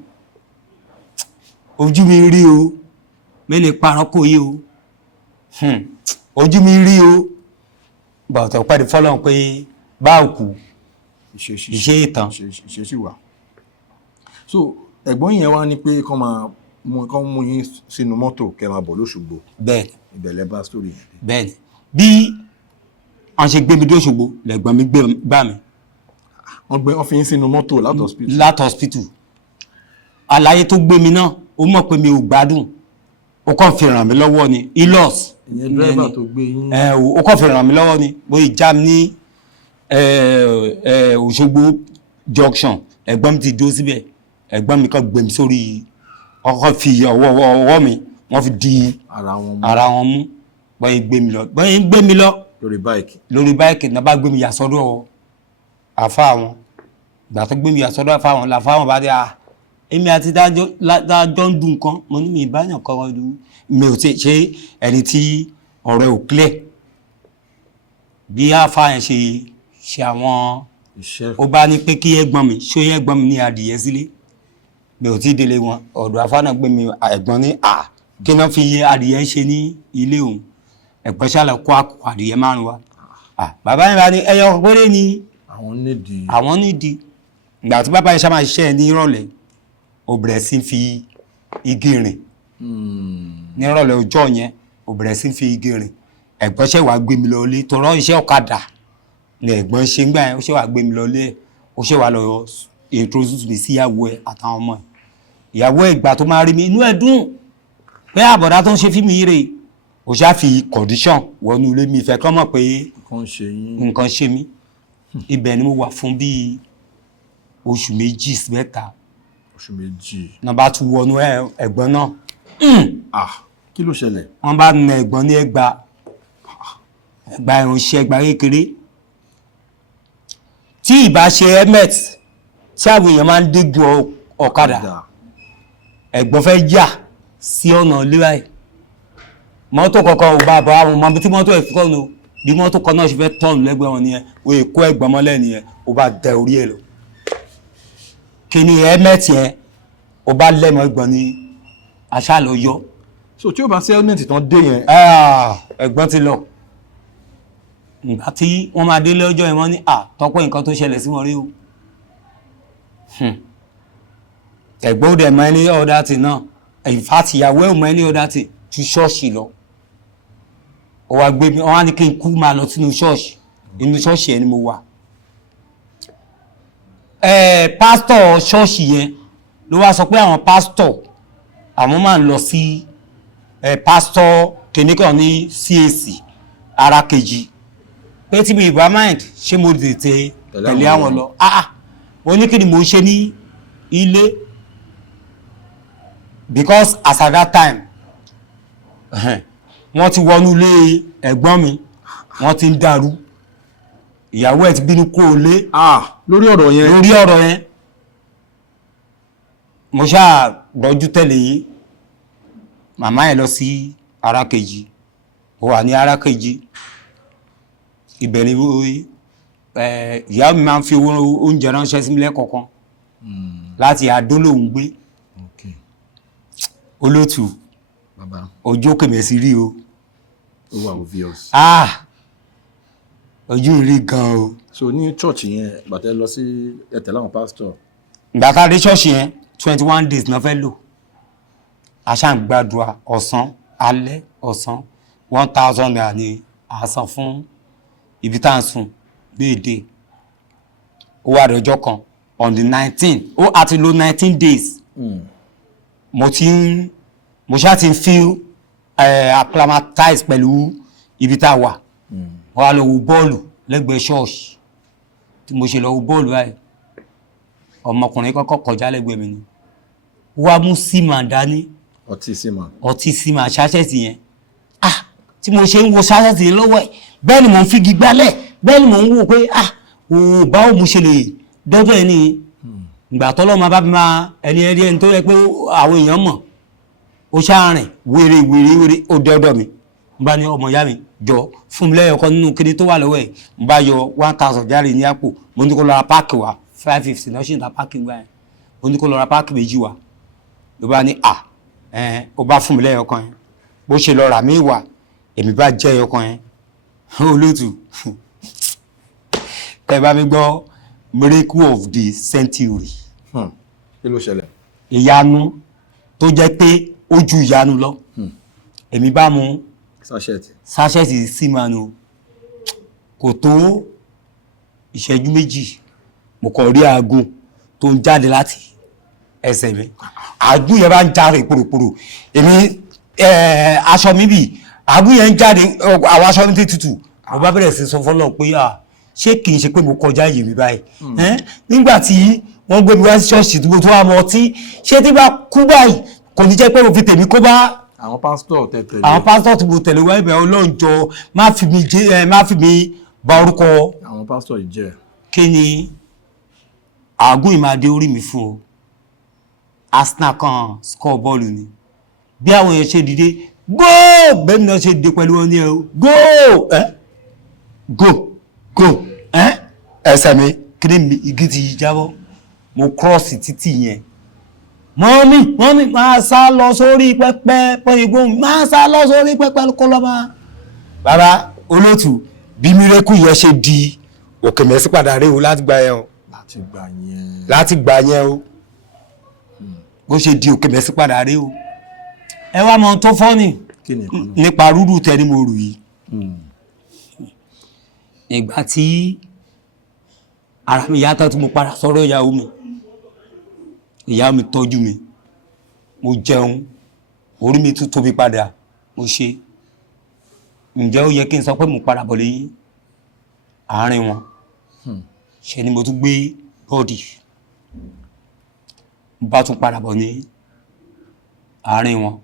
ojú mi rí o mẹ́lẹ̀ parọ́ kò yé o ojú mi rí o bọ̀tọ̀ pẹ́ẹ́dì fọ́lọ́n pé báàkù ìṣe ìtàn ìṣesí wà. So ẹ̀gbọ́n yẹn wá ní pé kán mú yín sínú mọ́tò kẹ́ máa bọ̀ l'Óṣogbo. bẹ́ẹ̀ni ìbẹ̀lẹ̀ bá sórí yẹn. bẹ́ẹ̀ni bí wọ́n ṣe gbé mi dé Òṣogbo lẹ́gbọ́n mi gbà mí. wọ́n fi yín sínú mọ́tò láti hospital àlàyé tó gbé mi náà ó mọ̀ pé mi ò gbádùn ó kàn fi ràn mí lọ́wọ́ ni ilos ìyẹn dírẹ́bà tó gbé yín. ó kàn fi ràn mí lọ́wọ́ ni bóyá ìjà ní Òṣogbo junction ẹ̀gbọ́n mi ti dó síbẹ̀ ẹ̀gbọ́n mi kàn gbé mi sórí ọkọ̀ fi ọwọ́ mi wọ́n fi di ara wọn mú bóyá gbé mi lọ lórí báìkì náà bá gbé mi yà sọ́dọ̀ àfa wọn ìgbà tó gbé mi yà sọ́dọ̀ àfa wọn làfa wọn bá dé èmi àti dájọ́ ń dùn kan mo ní mi ìbáyàn kan ọdún mi ò tí ṣe ẹni tí ọ̀rọ̀ ò clear bí àfa yẹn ṣe àwọn ó bá ní pé kí ẹ̀gbọ́n mi ṣó yẹ ẹ̀gbọ́n mi ní adìyẹ sílé mi ò tí délé wọn ọ̀dọ̀ àfa náà gbé mi ẹ̀gbọ́n ní kí náà fi adìyẹ ṣe ní ilé òun ẹ̀gbọ́n ṣàlẹ̀ kó àkó adìyẹ márùn wa bàbá yẹn bá ní ẹyọ péré ni àwọn nídìí ìgbà tí bàbá yẹn ṣá máa ṣiṣẹ́ ní ìrọ̀lẹ́ ó bẹ̀rẹ̀ sí fi igi rìn ní ìrọ̀lẹ́ ọjọ́ yẹn ó bẹ̀rẹ̀ sí fi igi rìn ẹ̀gbọ́n ṣe wàá gbé mi lọ ilé tọrọ iṣẹ́ ọ̀kadà ní ẹ̀gbọ́n ṣe ń gbà yẹn ó ṣe wàá gbé mi lọ ilé ó ṣe wàá lọ introduce mi sí ìyàwó ẹ̀ àtàwọn ọmọ ẹ̀ ìyàwó ẹ̀ ìgbà tó máa rí mi inú ẹ̀ dùn pé àbọ̀dá tó ń ṣe fíìmù yìí rè ó ṣáà fi condition wọnú ilé mi ìfẹ́ kọ́ mọ̀ pé nǹkan ṣe mí ibẹ̀ ni mo wà fún bíi oṣù méjì sí mẹ́ta oṣù méjì. náà bá tún wọnú ẹ̀gbọ́n náà. kí ló ṣẹlẹ̀? wọ́n bá na ẹ̀gbọ́n ní ẹgbà ìránṣẹ́ ẹgbà kékeré tí ìbá ṣe helmet tí àwọn èèyàn máa ń dégun ọ̀kadà ẹ̀gbọ́n fẹ́ yà sí ọ̀nà léwáyé mọ́tò kọ̀ọ̀kan ò bá bọ̀ àwọn ọmọ tí mọ́tò ẹ̀ fi tọ́nu bí mọ́tò kan náà ṣe fẹ́ tọ́nu lẹ́gbẹ̀ẹ́ wọn nìyẹn o lè kó ẹ̀gbọ́n mọ́lẹ̀ nìyẹn o bá dẹ orí ẹ̀ lọ kí ni helmet yẹn o bá lẹ́mọ̀ ẹ̀gbọ́n ní aṣá lọ yọ. so tí o bá sí helmet tán dé yẹn. ẹ̀gbọ́n ti lọ ìgbà tí wọ́n máa délé ọjọ́ yẹn wọ́n ní tọ́pọ̀ nǹkan tó ṣẹlẹ̀ sí wọn rí o ẹ̀gbọ́n ò dẹ̀ mọ ẹni ọ̀dà tì náà ìfàtí ìyàwó ẹ̀ mọ ẹni ọ̀dà tì ju ṣọ́ọ̀ṣì lọ ó wá gbé mi wọ́n á ní kí n kú máa lọ sínú ṣọ́ọ̀ṣì inú ṣọ́ọ̀ṣì ẹ̀ ni mo wà pásítọ̀ ṣọ́ọ̀ṣì yẹn ló wá sọ pé àwọn pásítọ̀ àwọn máa ń lọ sí pásítọ̀ kìnìkan ní CAC ara kejì pé tí mi ìbá mind ṣé mo tètè tẹ̀lé àwọn lọ mo ní kí ni mo ṣe ní ilé because as at that time wọ́n ti wọnú ilé ẹ̀gbọ́n mi wọ́n ti ń dàrú ìyàwó ẹ̀ ti bínú kúrò lé lórí ọ̀rọ̀ yẹn mo ṣáà gbọ́jú tẹ̀lé yìí màmá ẹ̀ lọ sí ara kejì ó wà ní ara kejì ibẹ̀ ni ìyá mi máa ń fi oúnjẹ ránṣẹ́ sí mi lẹ́kọ̀ọ̀kan láti adólóhùn gbé olótù ojú kèmẹ̀sí rí o ó wà obvious. ojú rí gan o. so ní church yẹn gbàtẹ́ lọ sí ẹ̀tẹ̀ láwọn pastor. ìgbà tá a dé ṣọ́ọ̀ṣì yẹn 21 days náà fẹ́ lò aṣáà ń gbàdúrà ọ̀sán alẹ́ ọ̀sán 1000 naira ni a san fún ibi tá à ń sùn déédéé ó wà lọ́jọ́ kan on the 19 ó àti lo 19 days mo ṣáà ti feel acclimatize pẹ̀lú ibi tá a wà wọ́n á lọ wo bọ́ọ̀lù lẹ́gbẹ̀ẹ́ ṣọ́ọ̀ṣì tí mo ṣe lọ wo bọ́ọ̀lù báyìí ọmọkùnrin kọ́kọ́ kọjá lẹ́gbẹ̀ẹ́ mi ni wá mú símà dání ọtí símà ṣáṣẹ́tì yẹn tí mo ṣe ń wo ṣáṣẹ́tì yẹn lọ́wọ́ ẹ̀ bẹ́ẹ̀ ni mò ń fi gbígbálẹ̀ bẹ́ẹ̀ ni mò ń wò pé báwo mo ṣe lè dọ́dọ̀ ẹni ìgbà tọ́lọ́mọ bá bí máa ẹni tó yẹ pé àwọn èèyàn mọ̀ ó ṣáàrìn wèrè ó dọ́dọ̀ mi n bá ní ọmọ ìyá mi jọ fún mi lẹ́yọ̀ kan nínú kíní tó wà lọ́wọ́ ẹ̀ n bá yọ 1000 járe ní àpò mo ní kó lọ ra páàkì wa 550 lọ́sìn ìta páàkì gbà yẹn mo ní kó lọ ra páàkì méjì wa ló bá ní ó bá fún mi lẹ́yọ̀ kan yẹn bó ṣe lọ rà mí wà èmi bá jẹ́ ẹyọ kan yẹn olóòtú ẹ bá mi gbọ́ miracle of the century. kí ló ṣẹlẹ̀? ìyanu tó jẹ́ pé ó ju ìyanu lọ èmi bá mu sáṣẹ́tì símanu kò tó ìṣẹ́jú méjì mo kàn rí àágùn tó ń jáde láti ẹsẹ̀ mi àágùn yẹn bá ń jáde pòròpòrò èmi aṣọ mi bì àágùn yẹn ń jáde àwọn aṣọ mi ti tutù mo bá bẹ̀rẹ̀ sí sọ fọ́lọ́ pé ṣé kì í ṣe pé mo kọjá ìyè mi báyìí nígbà tí wọ́n gbé mi wá sí ṣọ́ọ̀ṣì tí mo tó wà mọ́ ọtí ṣé tí bá kú báyìí kò ní jẹ́ pé mo fi tèmi kó bá àwọn pásítọ̀ tí mo tẹ̀lé wá ibẹ̀ ọlọ́njọ́ má fi mi bà orúkọ àwọn pásítọ̀ yìí jẹ́. kí ni àágùn ìmáde orí mi fún o Arsenal kan score bọ́ọ̀lù ni bí àwọn èèyàn ṣe dìde góò bẹ́ẹ̀ náà ṣe dìde pẹ̀lú wọn ní ẹ o góò ẹsẹ̀ mi kí ni igi ti jábọ́ mo cross títì yẹn mọ́mí máa sá lọ sórí pẹ́pẹ́ pẹ́yìngbóhùn máa sá lọ sórí pẹ́pẹ́ kó lọ máa. bàbá olóòtú bí mírẹ́kù yẹn ṣe di òkè mẹ́sì padà rí o láti gbà yẹn o. láti gbà yẹn o. bó ṣe di òkè mẹ́sì padà rí o. ẹ wá mọ tó fọ́nì nípa rúrù tẹni mo rù yìí. ìgbà tí ara mi yàtọ̀ tí mo padà sọ̀rọ̀ ìyàwó mi. ìyá mi tọ́jú mi mo jẹun orí mi tún tóbi padà mo ṣe ǹjẹ́ ó yẹ kí n sọ pé mo padà bọ̀ lẹ́yìn àárín wọn ṣe ni mo tún gbé bọ́ọ̀dì mo bá tún padà bọ̀ ní àárín wọn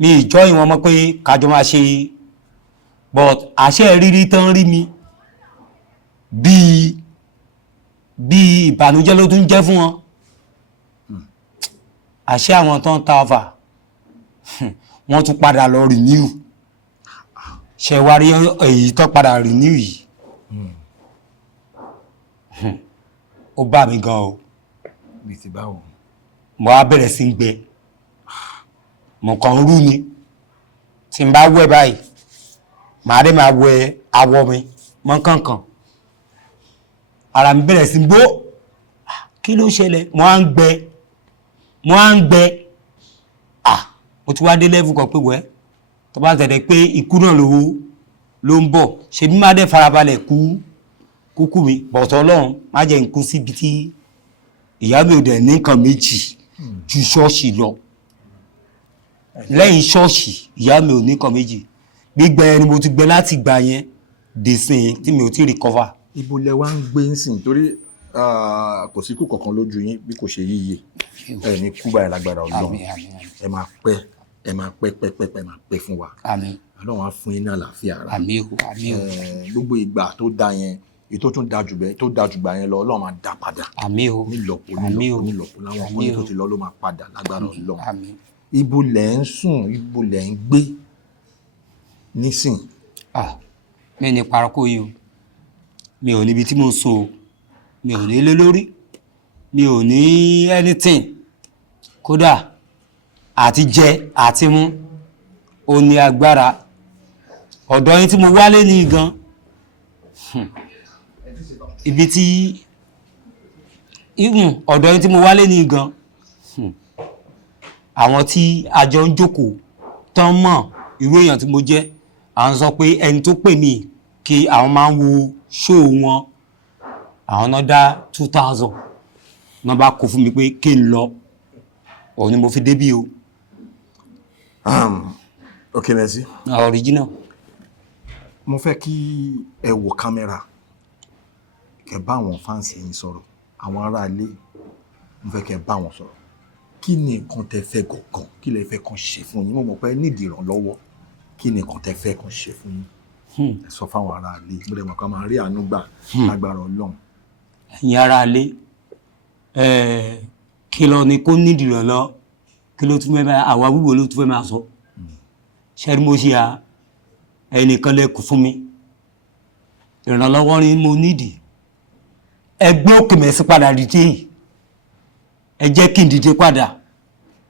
mi ìjọ ìwọ̀n mọ́ pé kájọ máa ṣe but àṣẹ rírí tán rí mi bí ìbànújẹ́ ló tún jẹ́ fún wọn àṣẹ àwọn tó ń ta ọfà wọ́n tún padà lọ renew ṣe wá rí èyí tó padà renew yìí ó bá mi gan o bí ti báwo. mo á bẹ̀rẹ̀ sí ń gbẹ mo kàn ń rú ni tí n bá wẹ̀ báyìí màá dé máa wẹ awọ mi mọ́ kankan ara mi bẹ̀rẹ̀ sí ń gbó kí ló ṣẹlẹ̀ mo á ń gbẹ mo ti wá dé level kan pé wẹ́ tó bá tẹ̀lé pé ikú náà ló ń bọ̀ ṣe bí má dé farabalẹ̀ kúkú mi bọ̀tọ̀ ọlọ́run má jẹ́ n kú síbi tí ìyá mi ò dẹ̀ ní nǹkan méjì ju ṣọ́ọ̀ṣì lọ lẹ́yìn ṣọ́ọ̀ṣì ìyá mi ò ní nǹkan méjì gbígbẹ ni mo ti gbẹ láti gbà yẹn dèsìn tí mi ò ti recover. ibo lẹ wá ń gbé ń sìn torí kò sí kú kankan lójú yín bí kò ṣe yíyẹ ẹ ní kú báyìí lágbára Ọlọ́run ẹ máa pẹ́ fún wa Ọlọ́run á fún yín ní àlàáfíà ara gbogbo ìgbà tó da yẹn èyí tó tún da jù gbà yẹn lọ Ọlọ́run máa dá padà nílọ́po láwọn ọkùnrin tó ti lọ ló máa padà lágbára Ọlọ́run. Ibo lẹ ń sùn ibo lẹ ń gbé nísìn. mi ní parako yìí o mi ò níbi tí mo sùn o mi ò ní ilé lórí mi ò ní anything kódà àti jẹ àti mú ó ní agbára ọ̀dọ̀ yín tí mo wálé ní gan ibi tí ọ̀dọ̀ yín tí mo wálé ní gan àwọn tí a jọ ń jókòó tán mọ̀ irú èèyàn tí mo jẹ́ à ń sọ pé ẹni tó pè mí kí àwọn máa ń wo ṣóò wọn àwọn náà dá 2000 náà bá kó fún mi pé kí n lọ òun ni mo fi débí o. ok merci. original. mo fẹ́ kí ẹ wo kámẹ́rà kẹ́ bá àwọn fáǹsì yín sọ̀rọ̀ àwọn aráalé mo fẹ́ kẹ́ bá wọn sọ̀rọ̀ kí ni nǹkan tẹ́ fẹ́ gọ̀gàn kí lẹ fẹ́ kàn ṣe fún yín mo mọ̀ pé nídìí ìrànlọ́wọ́ kí ni nǹkan tẹ́ fẹ́ kàn ṣe fún yín ẹ sọ fáwọn aráalé mo dẹ̀ mọ̀ ká máa rí àánú gbà lágbára Ọlọ́run. ẹ̀yin aráalé kí lọ ni kó nídìí ìrànlọ́ kí ló tún fẹ́ máa àwa wíwo ló tún fẹ́ máa sọ ṣẹ́ni mo ṣe ẹnìkan lẹ́kùn fún mi ìrànlọ́wọ́ ni mo nídìí ẹgbẹ́ òkè mẹ́sì padà dìde ẹ jẹ́ kí n dìde padà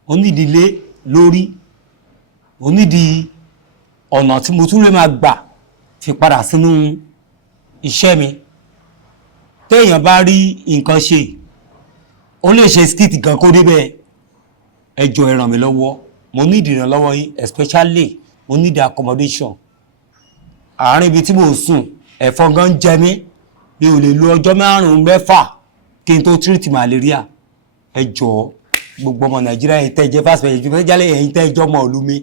ó nídìí lé lórí ó nídìí ọ̀nà tí mo tún lè máa gbà fi padà sínú iṣẹ́ mi téèyàn bá rí nǹkan ṣe ó lè ṣe skit gan kó débẹ̀ ẹ jọ̀ọ́ ẹ ràn mí lọ́wọ́ mo nídìí ìrànlọ́wọ́ yín especially mo nídìí accommodation àárín ibi tí mo ń sùn ẹ̀fọn gan jẹ mí mi ò lè lo ọjọ́ 5-6 kí n tó treat malaria ẹ jọ̀ọ́ gbogbo ọmọ Nàìjíríà yìí tẹ́ jẹ́ fásitì ẹ̀yìn tó jálẹ̀ ẹ̀yìn tẹ́ ẹjọ́ mọ Olúmi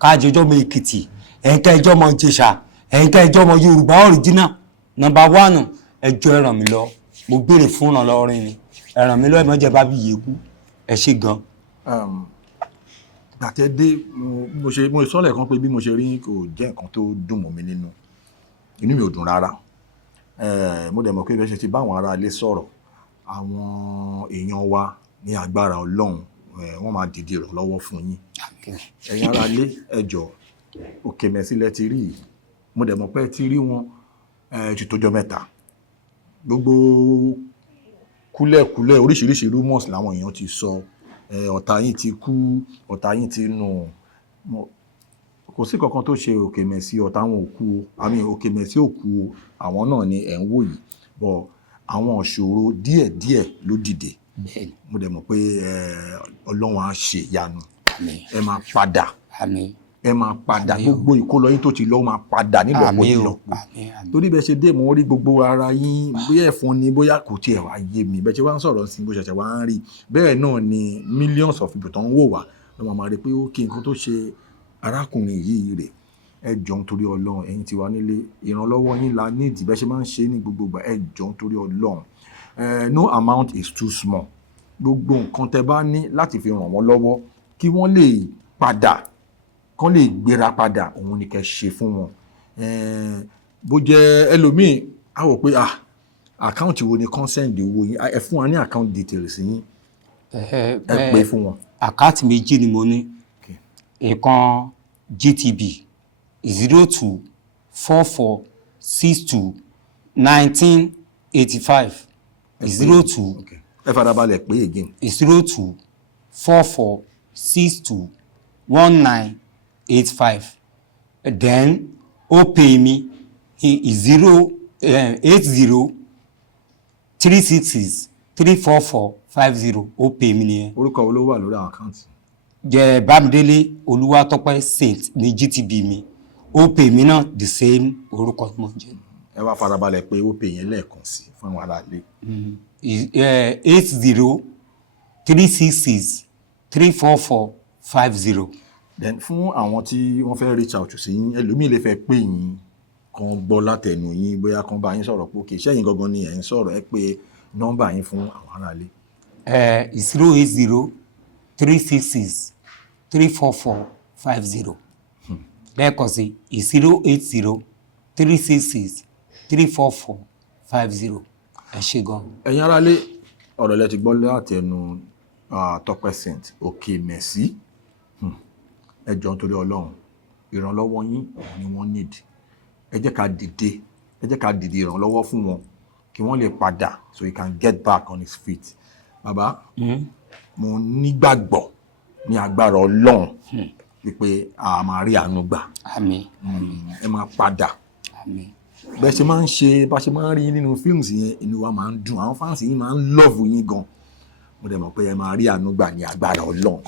káàjọjọ́ mọ Èkìtì ẹ̀yìn tẹ́ ẹjọ́ mọ Ìjẹ̀ṣà ẹ̀yìn tẹ́ ẹjọ́ mọ Yorùbá original number 1 ẹ jọ̀ọ́ ẹ ràn mí lọ mo béèrè fún ìrànlọ́wọ́ rin ni ẹ ràn mí lọ ìmọ̀jẹ̀ bá bí yẹ̀kú ẹ ṣe gan. gbàtẹ́ dé mo sọ́lẹ̀ kan pé bí mo ṣe rí kò jẹ́ nǹkan tó dùn mọ́ mi nínú inú mi ò dùn rárá mo dẹ̀ mọ̀ pé bẹ́ẹ̀ ṣe ti bá àwọn ará ilé sọ̀rọ̀ àwọn èèyàn wa ní agbára Ọlọ́run wọ́n máa dìde ìrànlọ́wọ́ fún yín ẹ̀yin ará ilé ẹ jọ̀ọ́ òkè mẹ́sílẹ̀ ti rí mo dẹ̀ mọ̀ pé ti rí wọn ti tójọ́ mẹ́ta gbogbo kúlẹ̀kúlẹ̀ oríṣiríṣi rumors làwọn èèyàn ti sọ ọ̀tá yín ti kú ọ̀tá yín ti nù kò sí kankan tó ṣe òkè mẹ́sí ọ̀tá wọn ò kú o àmì òkè mẹ́sí ò kú o àwọn náà ni ẹ̀ ń wò yìí bọ̀ àwọn ìṣòro díẹ̀díẹ̀ ló dìde mo dẹ̀ mọ̀ pé Ọlọ́run á ṣe ìyanu ẹ máa padà ẹ máa padà gbogbo ìkólọ yín tó ti lọ máa padà nílọ́pọ̀ nílọ́pọ̀ torí bẹ́ẹ̀ ṣe dé mo rí gbogbo ara yín bóyá ẹ̀fọn ni bóyá kò tiẹ̀ wá yé mi bẹ́ẹ̀ ṣe wá ń sọ̀rọ̀ sí bó ṣẹ̀ṣẹ̀ wá ń rí bẹ́ẹ̀ náà ni millions of people tó ń wò wá ló máa rí pé ó kí nǹkan tó ṣe arákùnrin yìí rè ẹ jọ̀ọ́ nítorí Ọlọ́run ẹ̀yin ti wà nílé ìrànlọ́wọ́ yín la nídìí bẹ́ẹ̀ ṣe máa ń ṣe ní gbogbo ìgbà ẹ jọ̀ọ́ nítorí Ọlọ́run no amount is too small gbogbo nǹkan tẹ́ bá ní láti fi ràn wọ́n lọ́wọ́ kí wọ́n lè padà kán lè gbéra padà òun ni kẹ́ ṣe fún wọn. Bó jẹ́ ẹlòmíì á wò pé àkáǹtì wo ni kán sẹ́ǹdì owó yín, ẹ fún wa ní account details yín ẹ pè fún wọn. àkáǹtì méjì ni mo ní. ìkan GTB 0244621985 02. ẹ farabalẹ̀ pé again. 0244621985 then ó pè mí 8036634450 ó pè mí nìyẹn. orúkọ wo ló wà lórí àwọn àkáǹtì? jẹ́ Bámidélé Olúwatọ́pẹ́ Saint ní GTB mi, ó pè mí náà the same orúkọ tí mo jẹ́. ẹ wá farabalẹ̀ pé ó pè yẹn lẹ́ẹ̀kan sí fún àwọn aráalé. 8036634450. then fún àwọn tí wọ́n fẹ́ reach out sí yín, ẹlòmíì lè fẹ́ pè yín kan gbọ́ látẹnu yín, bóyá kan bá yín sọ̀rọ̀ pé òkè sẹ́yìn gangan ni ẹ̀ ń sọ̀rọ̀, ẹ pé nọ́mbà yín fún àwọn aráalé. 08036634450 lẹ́ẹ̀kan sí 08036634450. ẹ ṣé gan. ẹ̀yin aráalé, ọ̀rọ̀ lẹ ti gbọ́ látẹnu Tọ́pẹ́ Saint Òkèmẹsí. ẹ jọ̀ọ́ nítorí Ọlọ́run, ìrànlọ́wọ́ yín ni wọ́n need. ẹ jẹ́ ká dìde ìrànlọ́wọ́ fún wọn kí wọ́n lè padà so he can get back on his feet. Bàbá, mo nígbàgbọ́ ní agbára Ọlọ́run wípé a máa rí àánú gbà. Àmín. ẹ máa padà. Àmín. bẹ́ẹ̀ ṣe máa ń ṣe bá ṣe máa ń rí yín nínú fíìmù yẹn, inú wa máa ń dùn, àwọn fáǹsì yín máa ń lọ́ọ̀fù yín gan. mo dẹ̀ mọ̀ pé ẹ máa rí àánú gbà ní agbára Ọlọ́run.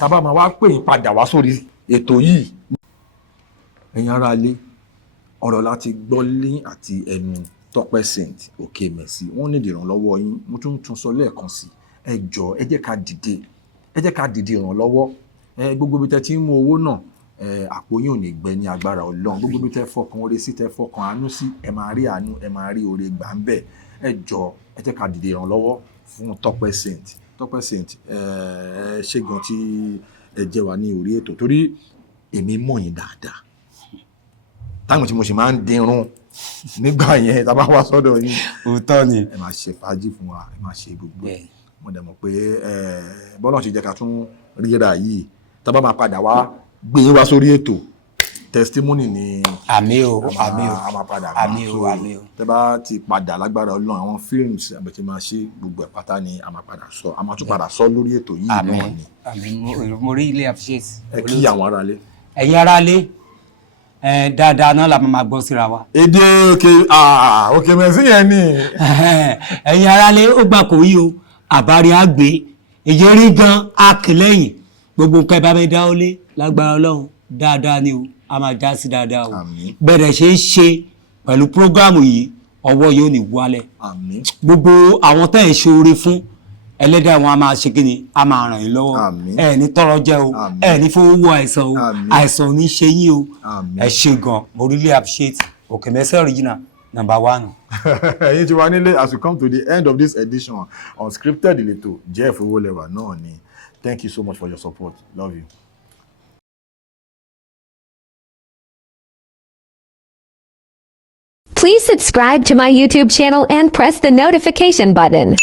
tábà máa wá pè yín padà wá sórí ètò yìí. ẹ̀yin aráalé, ọ̀rọ̀ láti gbọ́ lé àti ẹnu Tọ́pẹ́ Saint Òkèmẹsí, wọ́n ní ìrànlọ́wọ́ yín. mo tún sọ lẹ́ẹ̀kan sí, ẹ jọ̀ọ́ ẹ jẹ́ ká dìde ìrànlọ́wọ́. gbogbo ibi tẹ́ ti ń mú owó náà, àpò yín ò ní gbẹ ní agbára Ọlọ́run. gbogbo ibi tẹ́ fọkàn oore sí, tẹ́ fọkàn àánú sí, ẹ máa rí àánú, ẹ máa rí oore gbà ń bẹ̀. ẹ jọ̀ọ́ ẹ jẹ́ ká dìde ìrànlọ́wọ́ fún Tọ́pẹ́ Saint. Tọ́pẹ́ Saint, ẹ ṣé gan tí ẹ jẹ́ wa ní orí ètò, torí èmi mọ̀ yín dáadáa. táwọn tí mo ṣe máa ń dínrún nígbà yẹn tá a bá wá sọ́dọ̀ yín. òótọ́ ni. ẹ máa ṣe fàájì fún wa, ẹ máa ṣe gbogbo. mo dẹ̀ mọ̀ pé bọ́lá ṣe jẹ́ ká tún ríra yìí, tá a bá máa padà wá gbé yín wá sórí ètò, testimony ni. àmín o. a máa padà gbà. àmín o. tẹ́ bá ti padà lágbára Ọlọ́run, àwọn films àbẹ̀tẹ̀ máa ṣe gbogbo ẹ̀ pátá ni a máa padà sọ, a máa tún padà sọ lórí ètò yìí náà ni. àmín. mo rí ilé appreciate. ẹ kí àwọn aráalé. ẹ̀yin aráalé, dáadáa náà la máa gbọ́ síra wa. èdè Òkèmẹsí yẹn ni. ẹ̀yin aráalé, ó gbà kó yí o, àbárí àgbé èyí rí gan akìlẹ́yìn gbogbo nǹkan ìbámu dá ó lé lágbára Ọlọ́run dáadáa ni o, a máa já sí dáadáa o. bẹ̀rẹ̀ ṣe é ṣe pẹ̀lú prógráàmù yìí, ọwọ́ yóò ní wálẹ̀. gbogbo àwọn tẹ́ ẹ̀ ṣe oore fún, ẹlẹ́dàá wọn a máa ṣe kíni, a máa ràn yín lọ́wọ́. ẹ ní tọrọ jẹ o, ẹ ní fowó wo àìsàn o, àìsàn ò ní ṣe yín o. ẹ ṣé gan, mo really appreciate Òkèmẹsí original #1. ẹ̀yin ti wá nílé, as we come to the end of this edition Unscripted ìletò Jeff Owólẹ́wà náà ni. Thank you so much for your support. Love you. Please subscribe to my YouTube channel and press the notification button.